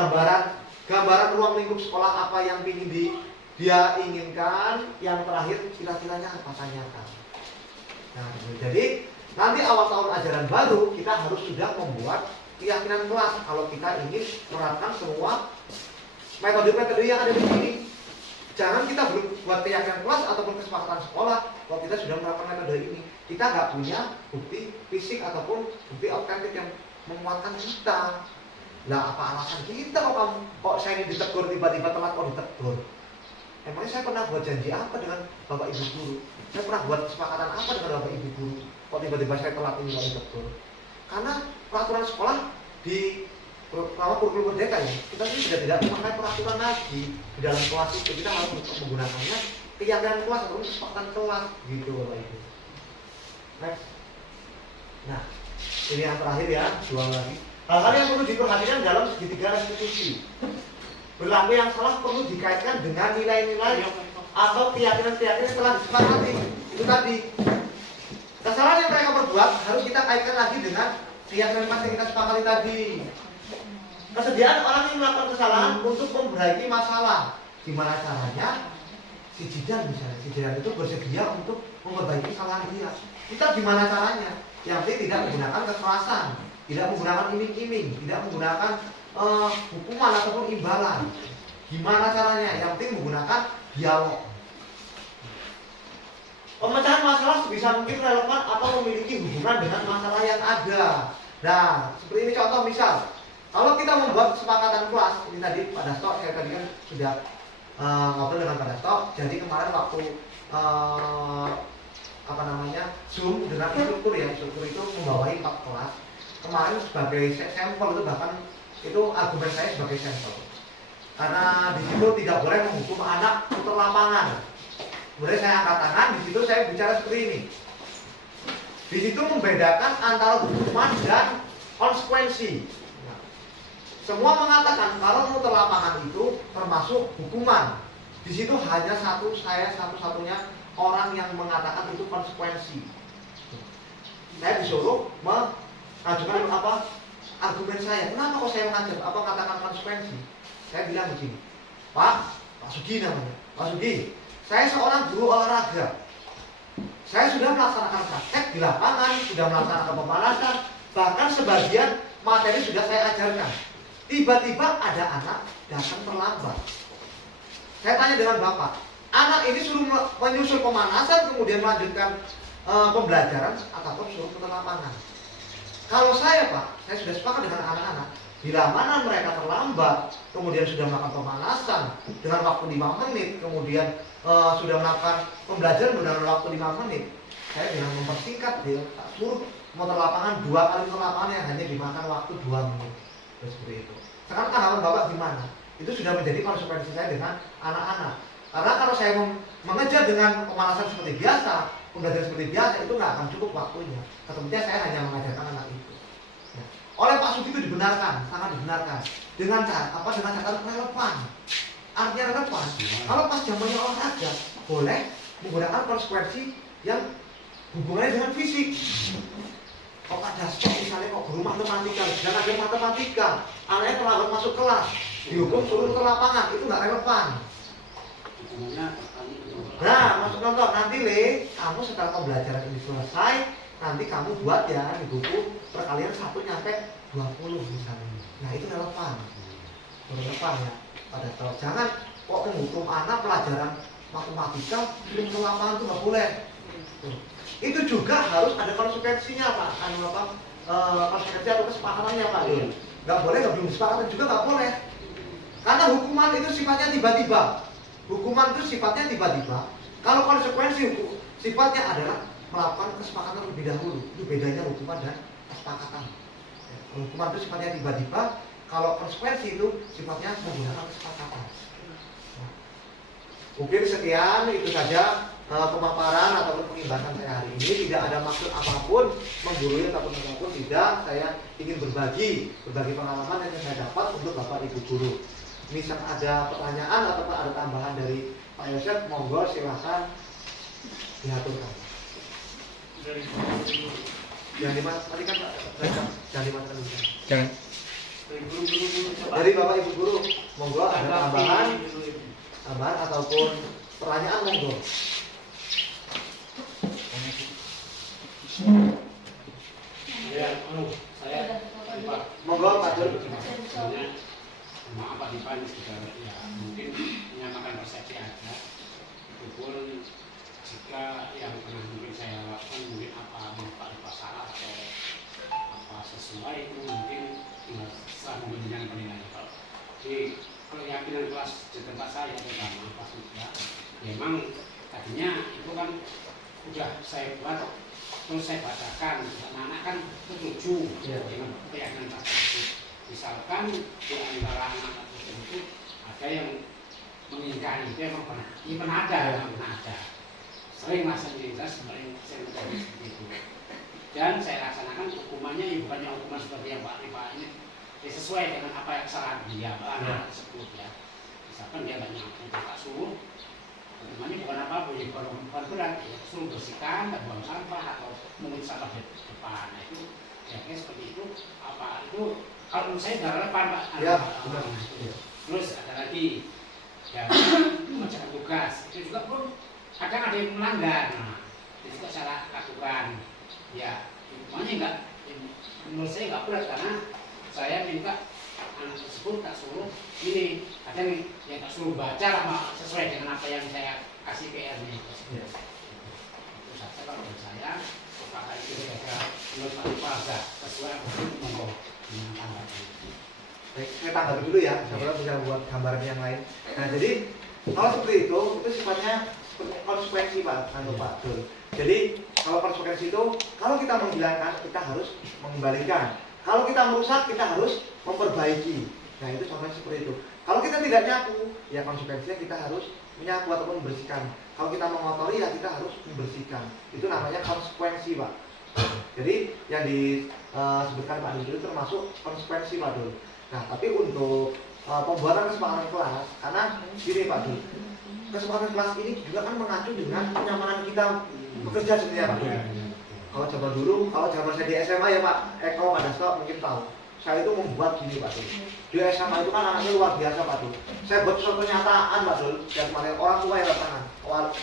gambaran ruang lingkup sekolah apa yang ingin dia inginkan. Yang terakhir, cita-citanya apa, tanyakan. Nah, jadi nanti awal tahun ajaran baru kita harus sudah membuat keyakinan kelas kalau kita ingin menerapkan semua metode-metode yang ada di sini. Jangan kita belum buat keyakinan kelas ataupun kesepakatan sekolah kalau kita sudah menerapkan metode ini. Kita nggak punya bukti fisik ataupun bukti autentik yang menguatkan kita. Lah apa alasan kita kok saya ini ditegur tiba-tiba telat kok ditegur? Emangnya saya pernah buat janji apa dengan Bapak Ibu Guru? Saya pernah buat kesepakatan apa dengan Bapak Ibu Guru? Kok tiba-tiba saya telat ini kok ditegur? Karena peraturan sekolah di kurikulum merdeka ya, kita ini sudah tidak memakai peraturan lagi di dalam kelas itu. Kita harus menggunakannya keyakinan kelas atau kesepakatan kelas gitu Bapak Ibu. Next. Nah, ini yang terakhir ya, dua lagi. Hal-hal yang perlu diperhatikan dalam segitiga restitusi. Berlaku yang salah perlu dikaitkan dengan nilai-nilai atau keyakinan-keyakinan yang telah disepakati. Itu tadi. Kesalahan yang mereka perbuat harus kita kaitkan lagi dengan keyakinan yang kita sepakati tadi. Kesediaan orang yang melakukan kesalahan untuk memperbaiki masalah. Gimana caranya? Si Jidan misalnya, si Jidan itu bersedia untuk memperbaiki kesalahan dia. Kita gimana caranya? Yang penting tidak menggunakan kekerasan, tidak menggunakan iming-iming, tidak menggunakan hukuman ataupun imbalan. Gimana caranya? Yang penting menggunakan dialog. Pemecahan masalah sebisa mungkin relevan atau memiliki hubungan dengan masalah yang ada. Nah, seperti ini contoh misal. Kalau kita membuat kesepakatan kelas, ini tadi Pak Dasto, saya tadi kan sudah ngobrol dengan Pak Dasto. Jadi kemarin waktu Zoom dengan instruktur ya, instruktur itu membawahi 4 kelas. Kemarin sebagai sampel itu bahkan itu argumen saya sebagai sampel. Karena di situ tidak boleh menghukum anak putar lapangan. Kemudian saya angkat tangan, di situ saya bicara seperti ini. Di situ membedakan antara hukuman dan konsekuensi. Nah, semua mengatakan kalau muter lapangan itu termasuk hukuman. Di situ hanya saya satu-satunya orang yang mengatakan itu konsekuensi. Saya disuruh mengajukan argumen saya. Kenapa kok saya mengatakan konsekuensi? Saya bilang begini, Pak Sugi namanya, Pak Sugi, saya seorang guru olahraga. Saya sudah melaksanakan praktek di lapangan, sudah melaksanakan pemanasan, bahkan sebagian materi sudah saya ajarkan. Tiba-tiba ada anak datang terlambat. Saya tanya dengan Bapak, anak ini suruh menyusul pemanasan, kemudian melanjutkan pembelajaran, ataupun suruh ke lapangan. Kalau saya Pak, saya sudah sepakat dengan anak-anak. Bila mana mereka terlambat, kemudian sudah melakukan pemanasan dengan waktu 5 menit, kemudian sudah melakukan pembelajaran dengan waktu 5 menit, saya dengan mempersingkat dia, suruh motor lapangan 2 kali motor lapangan yang hanya dimakan waktu 2 menit. Seperti itu. Sekarang tanggapan Bapak gimana? Itu sudah menjadi konsekuensi saya dengan anak-anak. Karena kalau saya mengejar dengan pemalasan seperti biasa, pembelajaran seperti biasa, itu nggak akan cukup waktunya. Kemudian saya hanya mengajarkan anak itu. Ya. Oleh Pak Sugi itu dibenarkan, sangat dibenarkan. Dengan cara relevan. Artinya relevan. Kalau pas zamannya olahraga, boleh menggunakan konsekuensi yang hubungannya dengan fisik. Kok Pak Dasko misalnya kok guru matematika, dan ada matematika, anaknya terlambat masuk kelas, dihukum turun ke lapangan, itu nggak relevan. Nah, masuk contoh, nanti kamu setelah pembelajaran ini selesai, nanti kamu buat ya di buku perkalian 1 sampai 20 misalnya. Nah, itu relevan. Relevan ya. Pada saat jangan kok menghukum anak pelajaran matematika turun ke lapangan itu nggak boleh. Itu juga harus ada konsekuensinya Pak. Konsekuensi atau kesepakatannya Pak. Nggak boleh, nggak belum disepakati juga nggak boleh. Karena hukuman itu sifatnya tiba-tiba. Hukuman itu sifatnya tiba-tiba. Kalau konsekuensi sifatnya adalah melakukan kesepakatan lebih dahulu. Itu bedanya hukuman dan kesepakatan. Hukuman itu sifatnya tiba-tiba. Kalau konsekuensi itu sifatnya menggunakan kesepakatan. Mungkin sekian itu saja pemaparan ataupun pengimbasan saya hari ini. Tidak ada maksud apapun menggurui ataupun apapun, tidak. Saya ingin berbagi pengalaman yang saya dapat untuk Bapak Ibu guru. Misal ada pertanyaan atau ada tambahan dari Pak Yosef, monggo silahkan diaturkan. Jangan dimakan tadi kan Pak, jangan dimakan dulu. Jangan. Dari Bapak Ibu guru, monggo ada tambahan ataupun pertanyaan monggo. Ya, saya Pak. Monggo Pak Dur. Maaf Pak Dipan juga ya mungkin menyamakan persepsi aja. Itu pun jika yang pernah mungkin saya lakukan mungkin apa salah atau apa sesuai itu mungkin tinggal setelah memberikan penilaian Pak. Jadi keyakinan kelas di tempat saya terutama Pak Suga, memang tadinya itu kan udah saya buat terus saya bacakan, anak-anak kan setuju dengan keyakinan Pak tersebut. Misalkan di antara anak itu ada yang mengingkari, itu memang pernah, ini pernah ada, memang pernah ada. Sering masa lintas, sering terjadi seperti itu. Dan saya laksanakan hukumannya, bukannya hukuman seperti yang Pak Rifa ini, sesuai dengan apa yang kesalahan dia, anak tersebut ya. Misalkan dia banyak tak suruh, hukumannya bukan apa-apa, bukan berat, ya suruh bersihkan, dan buang sampah atau mungkin sampah di depan. Nah itu, ya kayak seperti itu, apa itu. Kalau menurut saya tidak relevan Pak. Ya, benar. Terus ada lagi ya mengerjakan tugas itu juga pun kadang ada yang melanggar. Nah, itu juga saya lakukan. Ya, hukumannya enggak, menurut saya enggak berat karena saya minta anak tersebut tak suruh ini, kadang yang tak suruh baca lah sesuai dengan apa yang saya kasih PR-nya. Ya. Itu saja kalau menurut saya. Apakah itu kira-kira menurut Pak Ipa sesuai apa itu monggo. Baik, saya tanggapi dulu ya, saya bisa buat gambaran yang lain. Nah, jadi kalau seperti itu sifatnya seperti konsekuensi Pak, Pak Dul. Jadi kalau konsekuensi itu, kalau kita menghilangkan, kita harus mengembalikan. Kalau kita merusak, kita harus memperbaiki. Nah, itu contohnya seperti itu. Kalau kita tidak nyapu, ya konsekuensinya kita harus menyapu ataupun membersihkan. Kalau kita mengotori, ya kita harus membersihkan. Itu namanya konsekuensi Pak. Jadi yang disebutkan Pak Dul itu termasuk konsekuensi Pak Dul. Nah, tapi untuk pembuatan kesepakatan kelas, karena gini Pak Dul, kesepakatan kelas ini juga kan mengacu dengan kenyamanan kita bekerja sebenarnya Pak Dul. Kalau zaman dulu, kalau zaman saya di SMA ya Pak Eko, Pak Dasko mungkin tahu, saya itu membuat gini Pak Dul. Di SMA itu kan anaknya luar biasa Pak Dul. Saya buat suatu pernyataan Pak Dul, yang kemarin orang tua yang lapangan,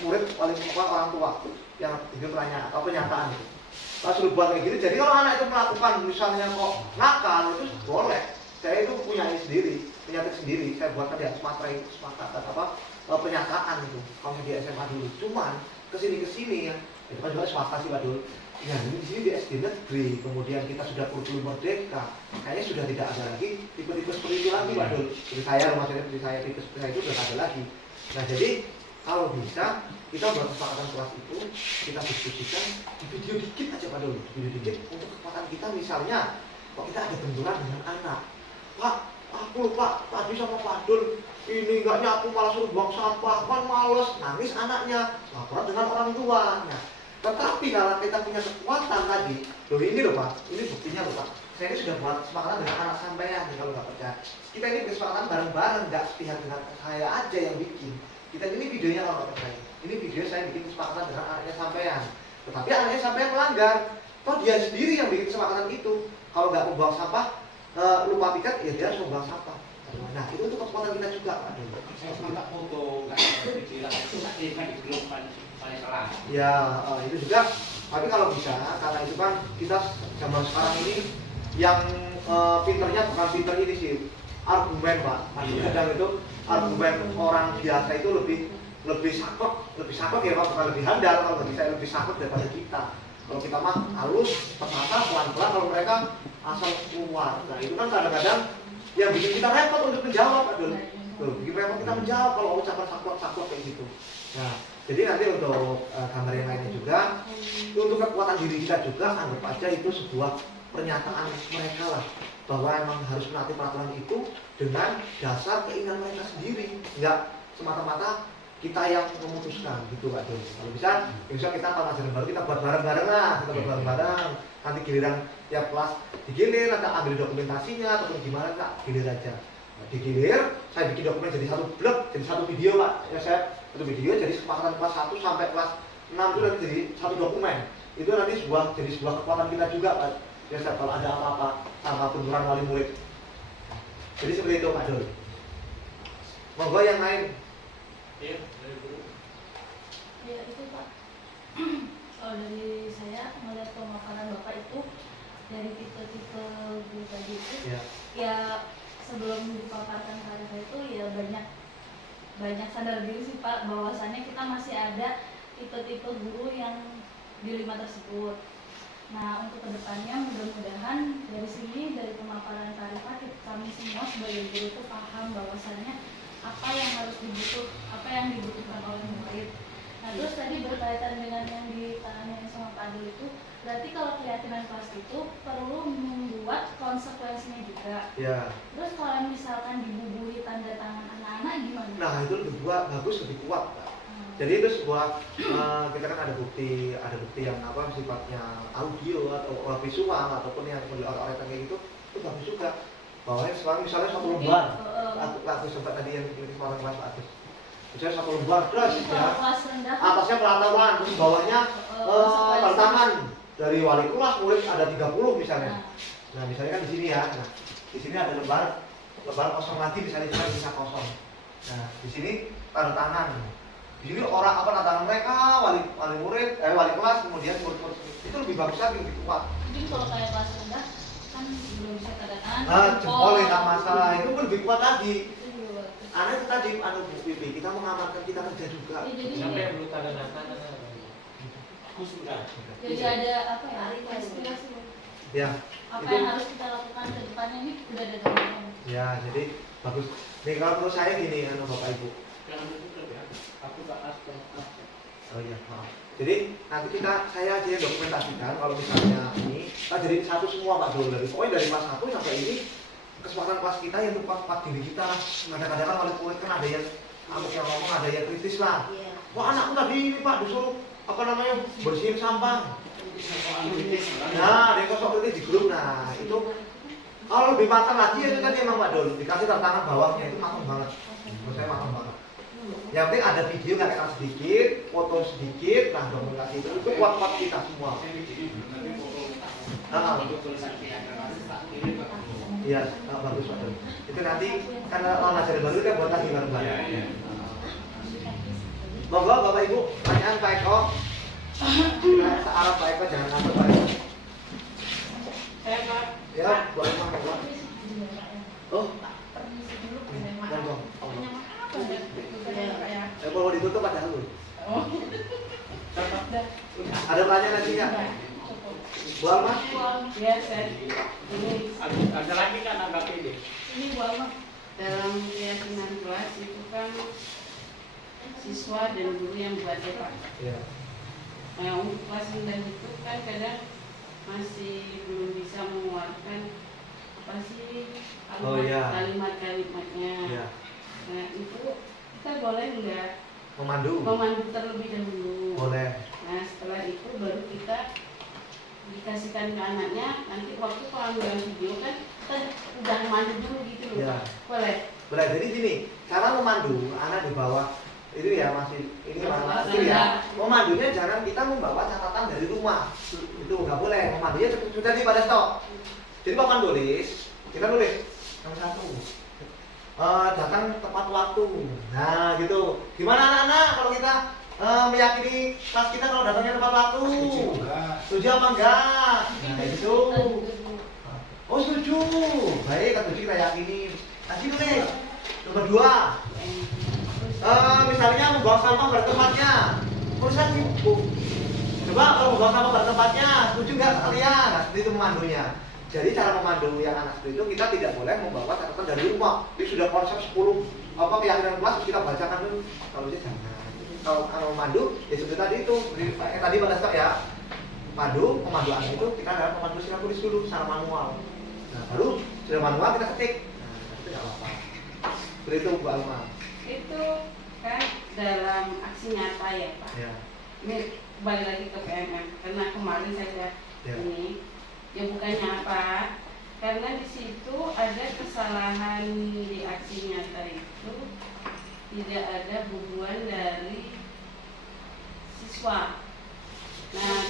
murid paling tua orang tua yang bikin pertanyaan atau pernyataan itu. Pas suruh buat kayak gini, jadi kalau anak itu melakukan misalnya kok nakal itu boleh. Saya itu punya penyakit sendiri. Saya buatkan di atas materai kesepakatan pernyataan itu. Kalau di SMA dulu, cuman kesini ya, itu kan juga swasta sih Pak Dul. Ya ini di sini di SD negeri, kemudian kita sudah kurikulum merdeka. Kayaknya sudah tidak ada lagi tipe-tipe seperti itu lagi Pak Dul. Jadi saya, maksudnya seperti saya tipe seperti saya itu sudah ada lagi. Nah jadi kalau bisa kita buat kesepakatan kelas itu kita diskusikan di video dikit aja Pak Dul, di video dikit untuk kesepakatan kita misalnya kok kita ada benturan dengan anak, Pak aku Pak tadi sama Pak Dul ini nggak nyapu malah suruh buang sampah, kan males, nangis anaknya, laporan dengan orang tua. Nah, tetapi kalau kita punya kekuatan tadi, loh ini loh Pak, ini buktinya loh Pak. Saya ini sudah buat kesepakatan dengan anak sampean nih kalau nggak percaya. Kita ini kesepakatan bareng-bareng, nggak sepihak dengan saya aja yang bikin. Kita ini videonya kalau nggak percaya. Ini video saya bikin kesepakatan dengan anaknya sampean. Tetapi anaknya sampean melanggar. Toh dia sendiri yang bikin kesepakatan itu. Kalau nggak membuang sampah, lupa piket, ya dia harus membuang sampah. Nah itu untuk kekuatan kita juga Pak. Saya cuma tak foto, nggak dikira itu tak kirimkan di grup pada kelas. Ya itu juga. Tapi kalau bisa, karena itu kan kita zaman sekarang ini yang pinternya bukan pinter ini sih, argumen Pak. Kadang itu argumen orang biasa itu lebih sakit ya Pak, bukan lebih handal. Kalau bagi saya lebih sakit daripada kita. Kalau kita mah halus, pertama pelan-pelan, kalau mereka asal keluar. Nah itu kan kadang-kadang yang bikin kita repot untuk menjawab, aduh, bikin repot kita menjawab kalau ucapan saklek kayak gitu. Nah, jadi nanti untuk gambar yang lainnya juga, untuk kekuatan diri kita juga, anggap aja itu sebuah pernyataan mereka lah, bahwa emang harus menaati peraturan itu dengan dasar keinginan mereka sendiri, enggak semata-mata kita yang memutuskan gitu Pak Dul. Kalau bisa kita tahun ajaran baru kita buat bareng-bareng lah, kita buat bareng-bareng. Nanti giliran tiap kelas digilir, nanti ambil dokumentasinya ataupun gimana tak gilir aja. Nah, digilir, saya bikin dokumen jadi satu blok, jadi satu video Pak. Ya saya satu video jadi kesepakatan kelas 1 sampai kelas 6 itu nanti jadi satu dokumen. Itu nanti jadi sebuah kekuatan kita juga Pak. Ya saya kalau ada apa-apa sama tuntunan wali murid. Jadi seperti itu Pak Dul. Monggo yang lain. Iya, Ya itu Pak. Kalau dari saya melihat pemaparan Bapak itu dari tipe-tipe guru tadi itu, ya sebelum dipaparkan karya itu ya banyak sadar diri sih Pak, bahwasannya kita masih ada tipe-tipe guru yang dilema tersebut. Nah untuk kedepannya mudah-mudahan dari sini, dari pemaparan Karifah, kami semua sebagai guru itu paham bahwasannya apa yang dibutuhkan oleh murid. Nah terus tadi berkaitan dengan yang ditanya sama Pak Adil itu, berarti kalau keyakinan kelas itu perlu membuat konsekuensinya juga. Ya. Terus kalau misalkan dibubuhi tanda tangan anak-anak gimana? Nah itu lebih bagus, lebih kuat Pak. Jadi itu sebuah kita kan ada bukti yang apa sifatnya audio atau visual ataupun yang oleh kayak gitu, itu bagus juga. Bahwa sekarang misalnya satu lembar, aku sempat tadi yang di sekolah kelas atas. Misalnya satu lembar terus ya, atasnya pengetahuan, terus bawahnya tantangan dari wali kelas murid ada 30 misalnya. Nah misalnya kan di sini ya, nah di sini ada lembar kosong lagi misalnya bisa kosong. Nah di sini tanda tangan. Di sini orang apa tantangan mereka, wali murid, wali kelas, kemudian murid itu lebih bagus lagi, lebih kuat. Jadi kalau kayak kelas rendah kan belum bisa tanda tangan. Jempol tidak masalah, itu pun lebih kuat lagi. Karena itu tadi bukti kita mengamankan kita kerja juga. Siapa yang belum tanda tangan? aku sudah. Jadi ada apa ya? Inspirasi. Ya. Apa itu, yang harus kita lakukan ke depannya ini udah ada gambaran. Ya, jadi bagus. Nih kalau menurut saya gini, Bapak Ibu. Jangan tutup ya. Aku tak aspek. Oh iya, maaf. Jadi nanti saya aja yang dokumentasikan kalau misalnya ini kita jadi satu semua Pak Dul, dari pokoknya dari kelas 1 sampai ini kesepakatan kelas kita yang tepat diri kita. Kadang-kadang kan oleh murid kan ada yang ngomong, ada yang kritis lah. Wah anakku tadi ini Pak disuruh apa namanya bersihin sampah. Nah, dia kosong kritis di grup. Nah itu kalau lebih matang lagi itu tadi emang Pak Dul dikasih tantangan bawahnya itu matang banget. Menurut saya matang banget. Yang penting ada video nggak kena sedikit, foto sedikit, nah dokumentasi itu kuat kita semua. Iya, bagus Pak Dul. Itu nanti karena lawan ajaran baru kita buat lagi bareng-bareng. Monggo Bapak Ibu, pertanyaan Pak Eko. Kita searah Pak Eko, jangan ngambek Pak Eko. Ya, boleh monggo. Oh, monggo. Kalau ditutup ada dulu. Ada pertanyaan lagi nggak? Bu Alma? Ya, Ada lagi kan anggap ini. Ini Bu Alma. dalam keyakinan kelas itu kan siswa dan guru yang buat Pak. Ya. Nah, untuk kelas rendah itu kan kadang masih belum bisa mengeluarkan apa sih Oh, iya. kalimat-kalimatnya. Ya. Nah itu kita boleh nggak Memandu. memandu terlebih dahulu. Boleh. Nah setelah itu baru kita dikasihkan ke anaknya, nanti waktu pengambilan video kan kita udah memandu dulu gitu loh. Ya. Pak. Boleh. Boleh. Jadi gini, cara memandu anak di bawah itu ya masih ini masih ya. Memandunya jangan kita membawa catatan dari rumah. Itu nggak boleh. Memandunya sudah di pada stop. Jadi papan tulis, kita tulis yang satu. Datang tepat waktu. Nah, gitu. Gimana anak-anak kalau kita meyakini kelas kita kalau datangnya tepat waktu? Setuju apa enggak? Nah, kayak gitu. Oh, setuju. Baik, setuju kita yakini. Tadi tulis. Nomor 2. Misalnya membuang sampah pada tempatnya. Tulisan ibu. Coba kalau membuang sampah pada tempatnya, setuju nggak kalian? Nah, seperti itu memandunya. Jadi cara memandu yang anak seperti itu kita tidak boleh membawa catatan dari rumah. Ini sudah konsep 10 keyakinan kelas terus kita bacakan dulu. Kalau dia jangan. Kalau memandu ya seperti tadi itu. Tadi pada saat ya pemandu anak itu kita adalah pemandu silang tulis dulu secara manual. Nah baru sudah manual kita ketik. Nah itu nggak apa-apa. Seperti itu Bu Alma. Itu kan dalam aksi nyata ya Pak. Ya. Ini balik lagi ke PMM karena kemarin saya Ya. ini ya bukannya apa, karena di situ ada kesalahan di aksi nyata itu tidak ada bubuan dari siswa. Nah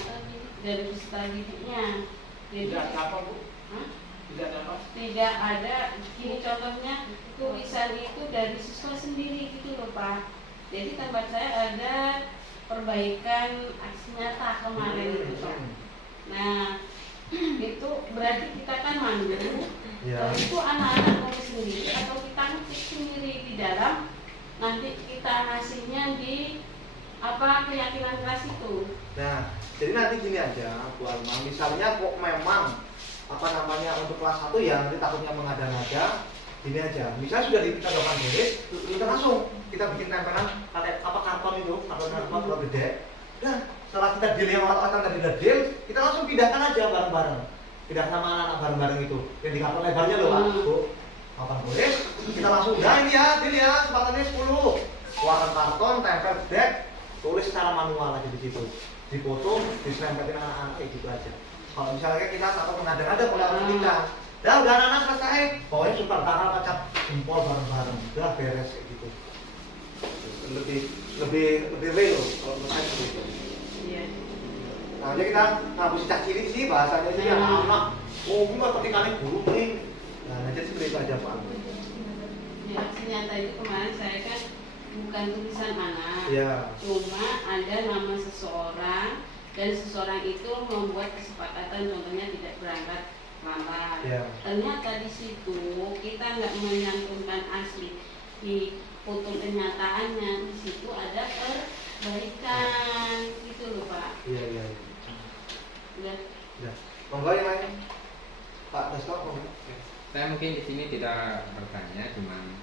dari peserta didiknya. Jadi Tidak ada apa Bu? Hah? Tidak ada apa? Tidak ada, gini contohnya tulisan itu dari siswa sendiri gitu loh Pak. Jadi tempat saya ada perbaikan aksi nyata kemarin gitu Pak. Nah itu berarti kita kan mandu, Ya. itu anak-anak nulis sendiri atau kita ngetik sendiri di dalam, nanti kita hasilnya di apa keyakinan kelas itu. Nah, jadi nanti gini aja Bu Alma, misalnya kok memang apa namanya untuk kelas 1 ya nanti takutnya mengada-ngada, gini aja. Misalnya sudah kita gampang tulis, kita langsung kita bikin tempelan pakai karton itu, karton gede. Nah, setelah kita deal yang orang-orang tadi udah deal, kita langsung pindahkan aja bareng-bareng. Pindah sama anak-anak bareng-bareng itu. Yang di karton lebarnya loh Pak, Bu. Papan tulis, kita langsung udah ini ya, deal ya, kesempatannya 10. Keluarkan karton, tempel deck, tulis secara manual aja di situ. Dipoto, disempelin anak-anak kayak gitu aja. Kalau misalnya kita takut mengada-ngada oleh orang kita, dah udah anak-anak selesai, pokoknya super tangan pacak jempol bareng-bareng, udah beres kayak gitu. Lebih real kalau menurut saya seperti itu. Iya. Nah, jadi kita ngapusi cak cilik sih bahasanya sih anak-anak. Oh, ini mah petikannya buruk nih. Nah, jadi seperti itu aja Pak. Ya, aksi nyata itu kemarin saya kan bukan tulisan anak, Iya. cuma ada nama seseorang dan seseorang itu membuat kesepakatan, contohnya tidak berangkat lambat. Iya. Ternyata di situ kita nggak menyantumkan asli di foto kenyataannya, di situ ada perbaikan gitu loh Pak. Iya, iya. Udah. Ya. Monggo yang lain. Pak Dasto, monggo. Saya mungkin di sini tidak bertanya, cuma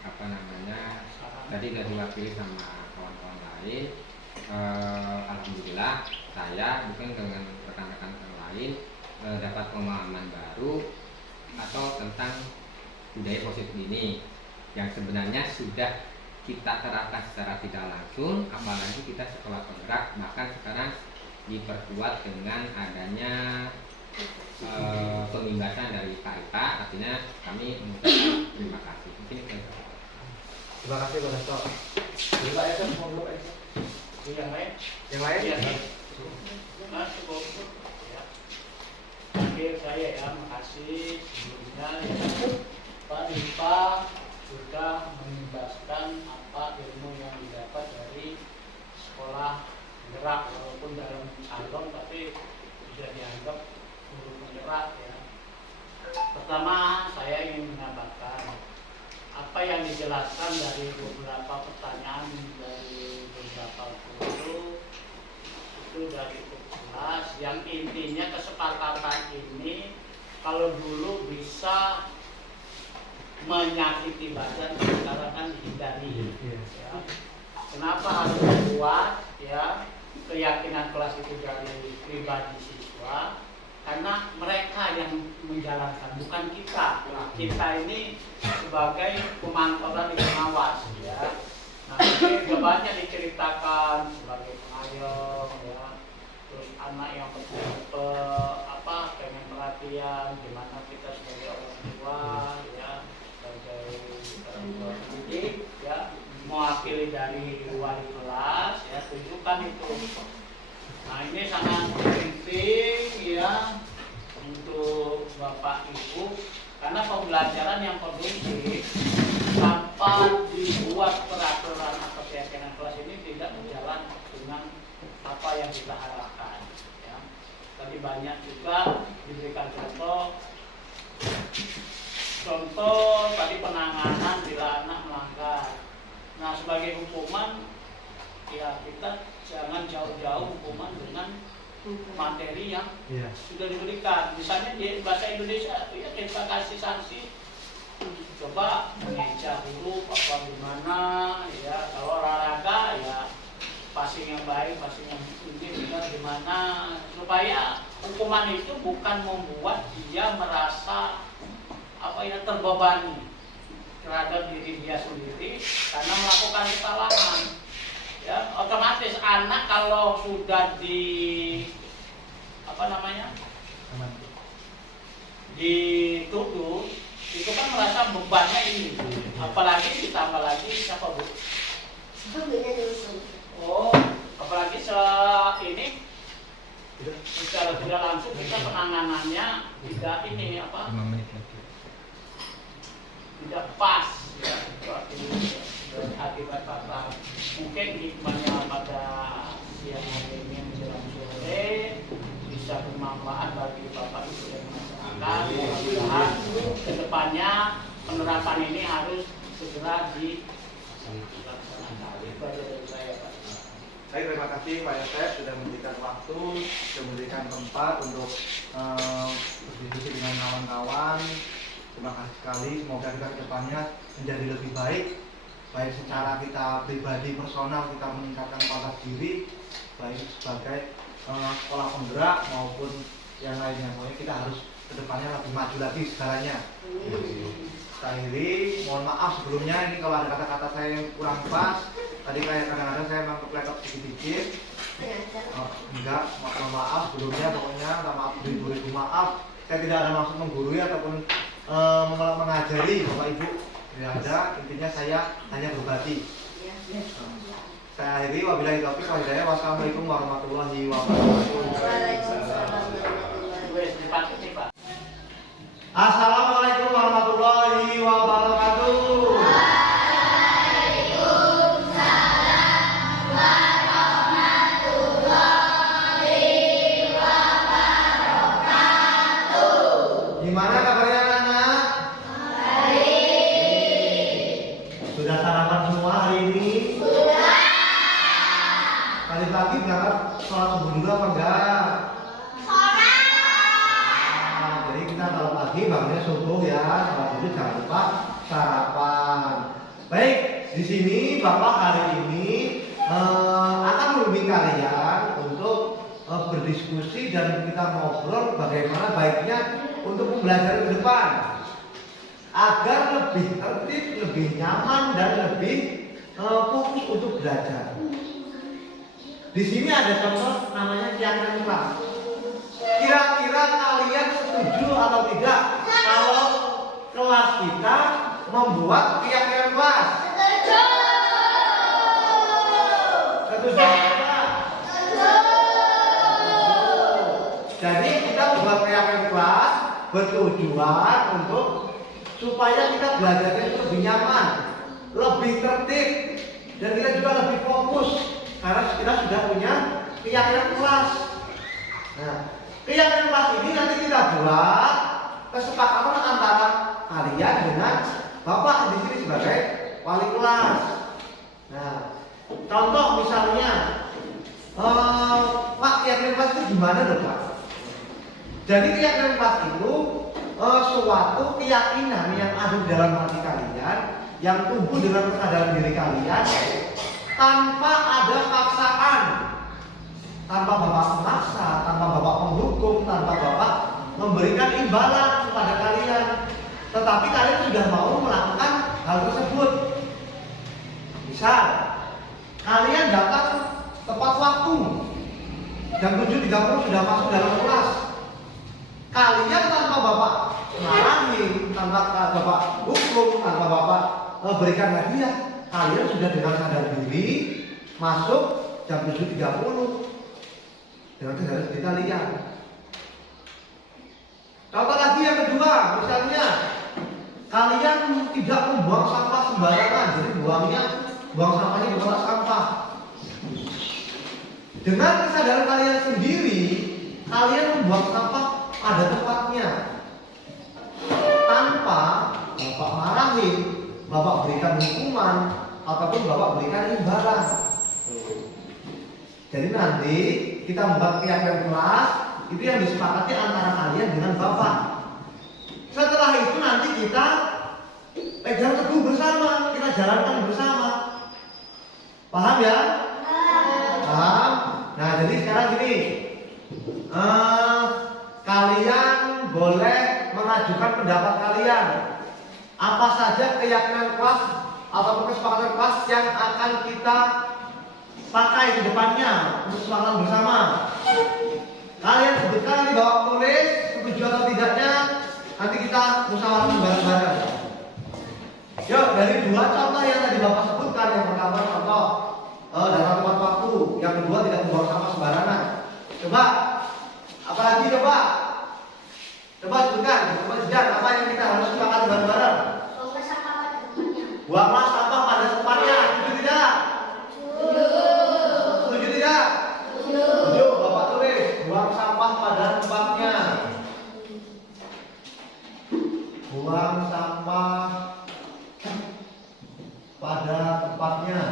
apa namanya tadi sudah diwakili sama kawan-kawan lain. Alhamdulillah saya mungkin dengan rekan-rekan yang lain dapat pemahaman baru atau tentang budaya positif ini yang sebenarnya sudah kita terapkan secara tidak langsung, apalagi kita sekolah penggerak, bahkan sekarang diperkuat dengan adanya pembebasan dari KIK. Artinya kami mengucapkan terima kasih. Mungkin itu. Terima kasih Pak Dasto. Jadi Pak Esen, monggo Pak Esen. Yang lain? Yang lain? Iya. Mas, cukup. Ya. Akhir saya ya, makasih sebelumnya ya. Pak Dipa sudah menjelaskan apa ilmu yang didapat dari sekolah penggerak, walaupun dalam calon tapi sudah dianggap guru penggerak ya. Pertama saya ingin mengatakan apa yang dijelaskan dari beberapa pertanyaan dari beberapa guru itu sudah cukup jelas. Yang intinya kesepakatan ini kalau dulu bisa menyakiti badan, sekarang kan dihindari. Ya. Kenapa harus dibuat? Ya, keyakinan kelas itu dari pribadi siswa, karena mereka yang menjadi dijalankan, bukan kita. Kita ini sebagai pemantau dan pengawas, ya. Nah, ini sudah banyak diceritakan sebagai pengayom, ya. Terus anak yang pengen perhatian, gimana kita sebagai orang tua, ya, sebagai orang tua pendidik, ya, mewakili dari wali kelas, ya, tunjukkan itu. Nah, ini sangat penting, ya, untuk Bapak Ibu, karena pembelajaran yang kondusif tanpa dibuat peraturan atau keyakinan kelas ini tidak berjalan dengan apa yang kita harapkan, ya. Tadi banyak juga diberikan contoh tadi penanganan bila anak melanggar. Nah, sebagai hukuman, ya, kita jangan jauh-jauh hukuman dengan materi yang sudah diberikan. Misalnya di bahasa Indonesia, ya, kita kasih sanksi, coba mengeja huruf apa gimana, ya. Kalau olahraga, ya, passing yang baik, passing yang tinggi, benar gimana, supaya hukuman itu bukan membuat dia merasa terbebani terhadap diri dia sendiri karena melakukan kesalahan. Ya, otomatis anak kalau sudah dituduh, itu kan merasa bebannya ini, apalagi ditambah lagi siapa Bu? Oh, apalagi ini secara tidak langsung kita penanganannya tidak ini tidak pas, ya, akibat apa? Mungkin hikmahnya pada siang hari ini menjelang sore bisa bermanfaat bagi Bapak Ibu dan masyarakat. Mudah-mudahan kedepannya penerapan ini harus segera dilaksanakan. Itu aja dari saya, Pak. Baik, terima kasih Pak Yosef sudah memberikan waktu, sudah memberikan tempat untuk berdiskusi dengan kawan-kawan. Terima kasih sekali, semoga kita ke depannya menjadi lebih baik, baik secara kita pribadi personal kita meningkatkan kualitas diri, baik sebagai sekolah penggerak maupun yang lainnya. Pokoknya kita harus ke depannya lebih maju lagi segalanya. Saya akhiri, mohon maaf sebelumnya ini kalau ada kata-kata saya yang kurang pas. Tadi kayak kadang-kadang saya memang kepletot sedikit-sedikit. Enggak, mohon maaf sebelumnya, pokoknya maaf beribu-ribu maaf. Saya tidak ada maksud menggurui ataupun mengajari Bapak Ibu. Tidak ada, intinya saya hanya berbagi. Saya akhiri, wabillahi taufiq wal hidayah. Wassalamualaikum warahmatullahi wabarakatuh. Assalamualaikum warahmatullahi wabarakatuh. Gimana kabarnya anak-anak? Sudah sarapan semua hari ini? Sudah. Tadi pagi berangkat sholat subuh dulu apa enggak? Jadi kita kalau pagi bangunnya subuh ya, sholat subuh jangan lupa sarapan. Baik, di sini Bapak hari ini akan membimbing kalian untuk berdiskusi dan kita ngobrol bagaimana baiknya untuk pembelajaran ke depan agar lebih tertib, lebih nyaman dan lebih fokus untuk belajar. Di sini ada contoh namanya keyakinan kelas. Kira-kira kalian setuju atau tidak kalau kelas kita membuat keyakinan kelas? Setuju. Setuju. Jadi kita buat keyakinan kelas bertujuan untuk supaya kita belajarnya itu lebih nyaman, lebih tertib, dan kita juga lebih fokus karena kita sudah punya keyakinan kelas. Nah, keyakinan kelas ini nanti kita buat kesepakatan antara kalian dengan Bapak di sini sebagai wali kelas. Nah, contoh misalnya, Pak, keyakinan kelas itu gimana dong Pak? Jadi keyakinan kelas itu suatu keyakinan yang ada di dalam hati kalian, yang tumbuh dengan kesadaran diri kalian, tanpa ada paksaan, tanpa Bapak memaksa, tanpa Bapak menghukum, tanpa Bapak memberikan imbalan kepada kalian, tetapi kalian sudah mau melakukan hal tersebut. Misal, kalian datang tepat waktu, jam 7.30 sudah masuk dalam kelas. Kalian tanpa Bapak marahi, tanpa Bapak hukum, tanpa Bapak berikan hadiah, kalian sudah dengan sadar diri masuk jam 7.30 dengan kesadaran diri kalian. Contoh lagi yang kedua, misalnya kalian tidak membuang sampah sembarangan, jadi buang sampahnya di tempat sampah. Dengan kesadaran kalian sendiri, kalian membuang sampah pada tempatnya, tanpa Bapak marahin, Bapak berikan hukuman, ataupun Bapak berikan imbalan. Jadi nanti kita membuat keyakinan kelas itu yang disepakati antara kalian dengan Bapak. Setelah itu nanti kita pegang teguh bersama, kita jalankan bersama. Paham ya? Paham? Nah, jadi sekarang gini, kalian boleh mengajukan pendapat kalian. Apa saja keyakinan kelas atau kesepakatan kelas yang akan kita pakai di depannya untuk kesepakatan bersama. Kalian sebutkan di bawah tulis setuju atau tidaknya, nanti kita musyawarahkan bareng-bareng. Yuk, dari dua contoh yang tadi Bapak sebutkan, yang pertama contoh datang tepat waktu, yang kedua tidak membuang sampah sembarangan. Coba, apalagi coba sebutkan, coba sejar apa yang kita harus sepakati bareng-bareng. Buanglah sampah pada tempatnya, setuju tidak? Setuju tidak? Setuju, Bapak tulis, buang sampah pada tempatnya. Buang sampah pada tempatnya.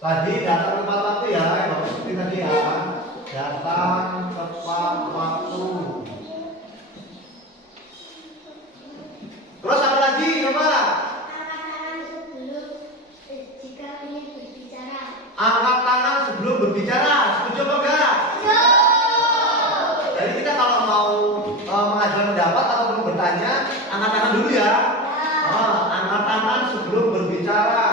Tadi datang tepat waktu ya, Bapak seperti tadi ya. Datang tepat waktu. Terus apa lagi, coba? Angkat tangan sebelum berbicara. Setuju apa enggak? Jadi kita kalau mau mengajukan pendapat atau belum bertanya, angkat tangan dulu ya. Angkat tangan sebelum berbicara.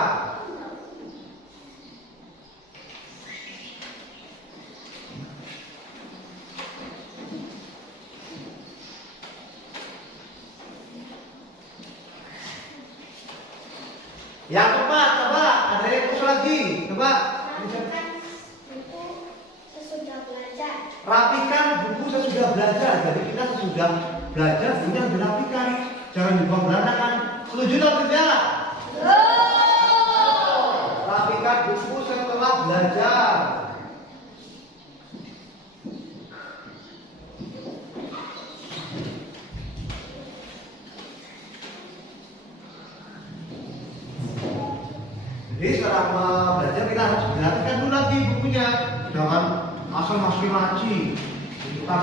Yang keempat, coba ada yang usul lagi, coba. Rapikan buku sesudah belajar. Jadi kita sesudah belajar bukunya dirapikan, jangan dibuang berantakan. Setuju atau tidak? Rapikan buku setelah belajar. Jadi selama belajar kita harus belajarkan dulu lagi bukunya, jangan asal masukin laci, kita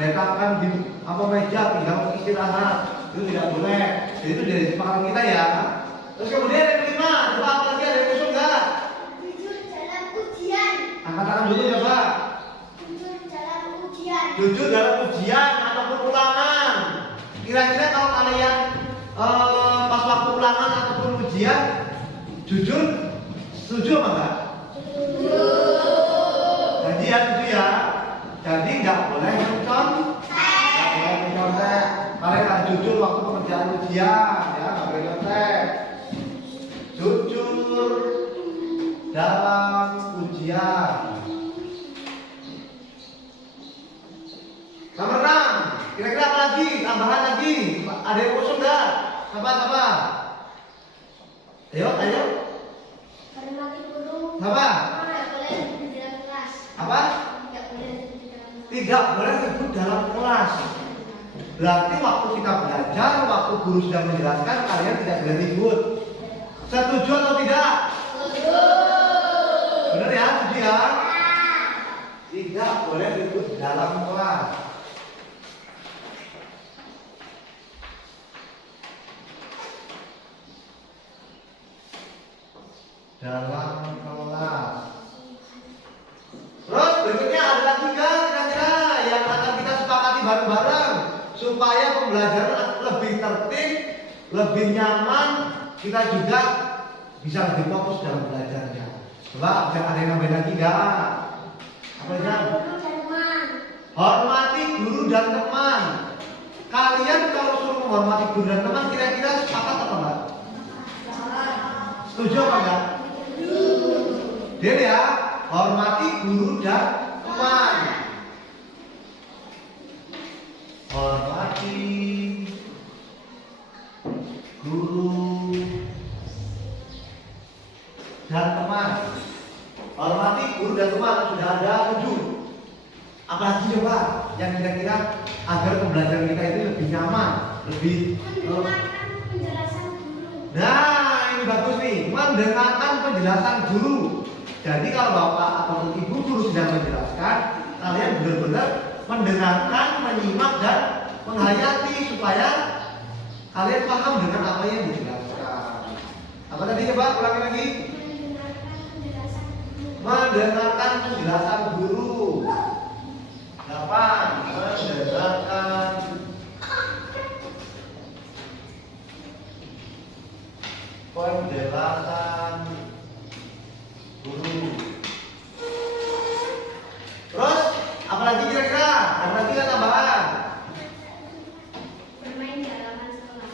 letakkan di meja, tinggal istirahat, itu tidak boleh. Jadi itu dari sepakatan kita ya. Terus kemudian yang kelima, coba apa lagi, ada yang usul nggak? Jujur dalam ujian. Angkat tangan dulu coba. Jujur dalam ujian. Jujur dalam ujian ataupun ulangan. Kira-kira kalau kalian pas waktu ulangan ataupun ujian jujur, setuju apa enggak? Jadi ya setuju ya. Jadi nggak boleh mencontek. Kalian harus jujur waktu pekerjaan ujian, ya nggak boleh contek. Jujur dalam ujian. Nomor 6. Kira-kira apa lagi? Tambahan lagi? Ada yang usul nggak? Siapa? Ayo. Hormati guru. Apa? Tidak boleh ribut di dalam kelas. Apa? Tidak boleh ribut di dalam kelas. Tidak boleh ribut dalam kelas. Berarti waktu kita belajar, waktu guru sudah menjelaskan, kalian tidak boleh ribut. Setuju atau tidak? Setuju. Benar ya? Setuju ya? Tidak boleh ribut dalam kelas. Dalam kelas. Terus berikutnya bareng-bareng supaya pembelajaran lebih tertib, lebih nyaman, kita juga bisa lebih fokus dalam belajarnya. Coba ada yang nambahin lagi nggak? Apa itu? Guru dan teman. Hormati guru dan teman. Kalian kalau suruh menghormati guru dan teman, kira-kira sepakat apa enggak? Setuju apa enggak? Dia ya, hormati guru dan teman. Hormati guru dan teman. Hormati guru dan teman, sudah ada 7. Apalagi coba yang kira-kira agar pembelajaran kita itu lebih nyaman, lebih Mendengarkan penjelasan guru. Nah, ini bagus nih, mendengarkan penjelasan guru. Jadi kalau bapak atau ibu guru sedang menjelaskan, kalian benar-benar mendengarkan, menyimak dan menghayati supaya kalian paham dengan apa yang dijelaskan. Apa tadi coba ulangi lagi? Mendengarkan penjelasan guru. Mendengarkan penjelasan guru. 8. Mendengarkan penjelasan guru. Terus apalagi kira-kira? Ada lagi nggak tambahan? Bermain di halaman sekolah.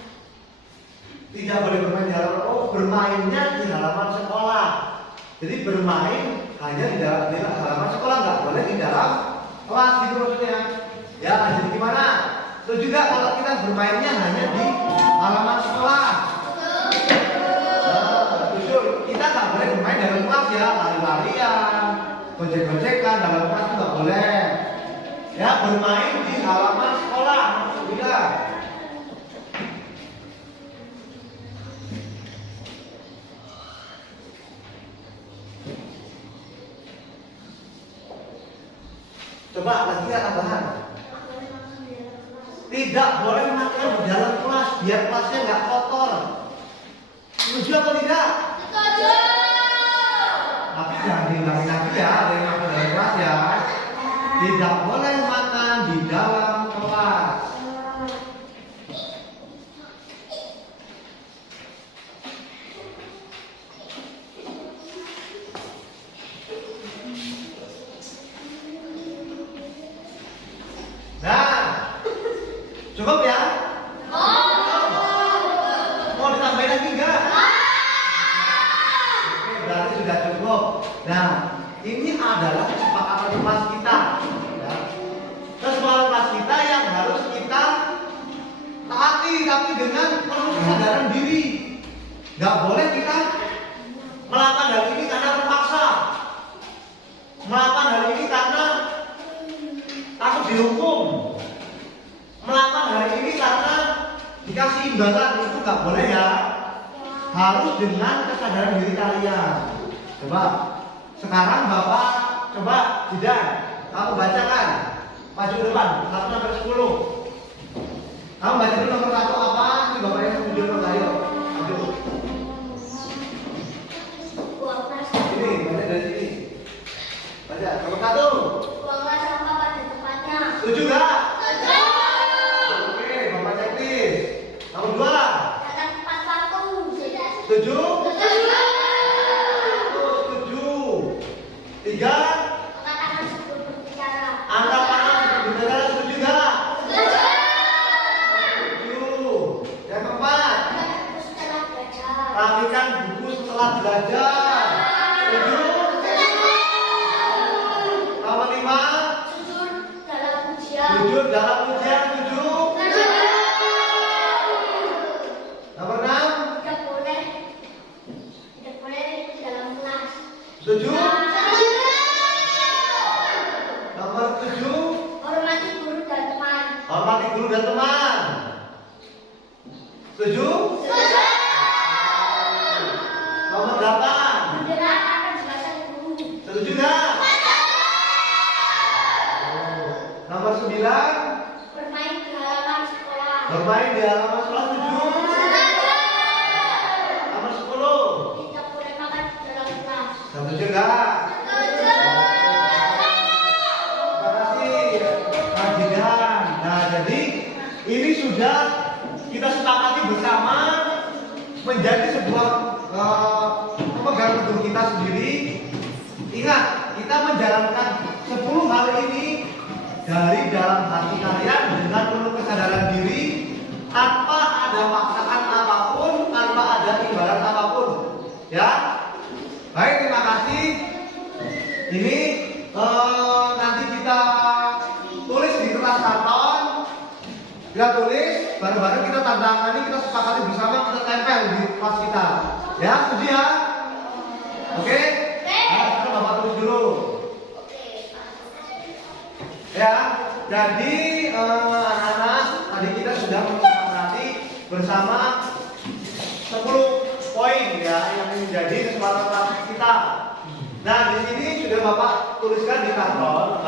Tidak boleh bermain di halaman. Oh, bermainnya di halaman sekolah. Jadi bermain hanya di halaman sekolah, nggak boleh di dalam kelas gitu maksudnya. Ya, jadi gimana? Itu juga kalau kita bermainnya hanya di halaman sekolah. Kita nggak boleh bermain dalam kelas ya, lari-larian, gojek-gojekan dalam kelas itu nggak boleh. Ya, bermain di halaman sekolah. Tidak. Coba lagi ya tambahan. Tidak boleh makan di dalam kelas biar kelasnya nggak kotor. Setuju apa tidak? Setuju. Tapi jangan diulangi lagi ya, ada yang makan dalam kelas ya. Tidak boleh makan di dalam kelas. Nah, cukup ya? Mau ditambahin lagi enggak? Oke, berarti sudah cukup. Nah, ini adalah kesepakatan kelas kita. Ya. Kesepakatan kelas kita yang harus kita taati, tapi dengan penuh kesadaran diri. Gak boleh kita melakukan hal ini karena terpaksa. Melakukan hal ini karena takut dihukum. Melakukan hal ini karena dikasih imbalan, itu nggak boleh ya. Harus dengan kesadaran diri kalian. Coba sekarang bapak coba Jidan, kamu bacakan maju depan 1 sampai 10. Kamu baca dulu nomor 1 apa? Ini bapaknya yang video nomor ayo. Maju. Ini baca dari sini. Baca nomor 1. Buanglah sampah pada tempatnya. Setuju nggak? Setuju. Oke, bapak checklist. Nomor 2. Tata tempat waktu. Setuju? Setuju. Setuju. 3. Angkat tangan sebelum berbicara. Angkat tangan sebelum berbicara. Setuju nggak? Setuju. Setuju. Yang keempat, Angkat buku setelah belajar. rapikan buku setelah belajar. Setuju? Nomor 5, Jujur dalam ujian. jujur dalam ujian. Setuju? Setuju. Nomor 6, Tidak boleh ribut dalam kelas. setuju? Setuju. Nomor 7, Hormati guru dan teman. hormati guru dan teman. Setuju? Setuju. Nomor 8, Mendengarkan penjelasan guru. setuju nggak? Nomor 9, Bermain di halaman sekolah. bermain di halaman sekolah. Setuju? Nomor 10, Tidak boleh makan di dalam kelas. setuju nggak? Terima kasih, Pak Jidan. Nah, sudah kita sepakati bersama menjadi sebuah pemegang teguh kita sendiri. Ingat, kita menjalankan 10 hal ini dari dalam hati kalian dengan penuh kesadaran diri, tanpa ada paksaan apapun, tanpa ada imbalan apapun. Ya, baik, terima kasih. Ini nanti kita tulis di kertas karton. Kita tulis, bareng-bareng kita tanda tangani, kita sepakati bersama, kita tempel di kelas kita. Ya, setuju ya? Oke? Nah, sekarang Bapak tulis dulu. Ya, jadi anak-anak tadi kita sudah menyepakati bersama 10 poin ya yang menjadi kesepakatan kita. Nah, di sini sudah Bapak tuliskan di karton.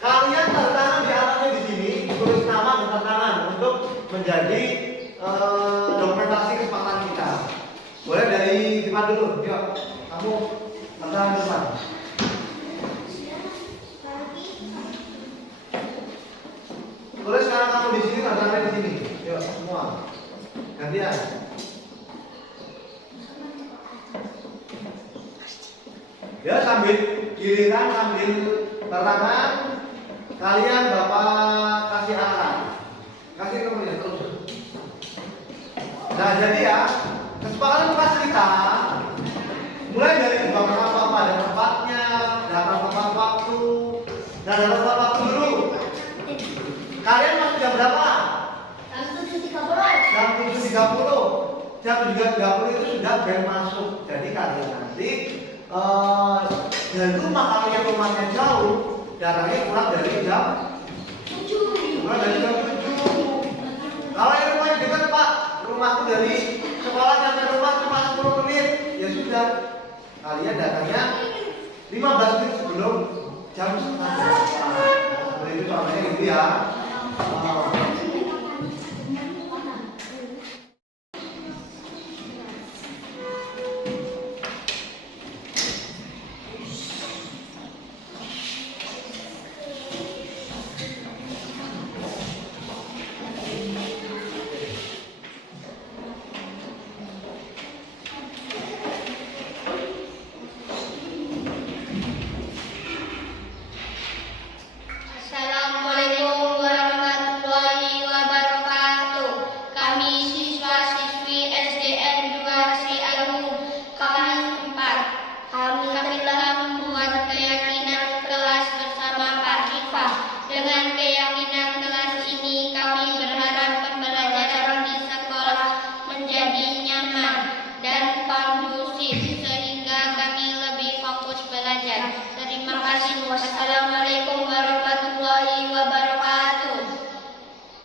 Kalian tanda tangan di atasnya di sini, tulis nama dan tanda tangan untuk menjadi dokumentasi kesepakatan kita. Boleh dari depan dulu, yuk. Kamu tanda tangan di depan. Tulis sekarang kamu di sini, tanda tangan di sini. Yuk, semua. Gantian. Ya, sambil giliran, sambil tangan. Kalian Bapak kasih arahan, kasih temennya terus. Nah, jadi ya kesepakatan kelas kita mulai dari bangunan apa pada tempatnya, dalam tepat waktu. Nah, dalam tepat waktu dulu. Kalian masuk jam berapa? Jam 7.30. Jam 7.30. Jam 7.30 itu sudah bel masuk. Jadi kalian nanti dari rumah kalian rumahnya jauh. Datangnya kurang dari jam 7. Kurang dari jam 7. Kalau yang rumahnya dekat, Pak, rumahku dari sekolah sampai rumah cuma 10 menit. Ya sudah, kalian datangnya 15 menit sebelum jam setengah. Seperti itu soalnya gitu ya. Assalamualaikum warahmatullahi wabarakatuh. Kami siswa-siswi SDN 2 Sri Agung kelas 4. Kami telah membuat keyakinan kelas bersama Pak Siva. Dengan keyakinan kelas ini kami berharap pembelajaran di sekolah menjadi nyaman dan kondusif sehingga kami lebih fokus belajar. Terima kasih. Wassalamualaikum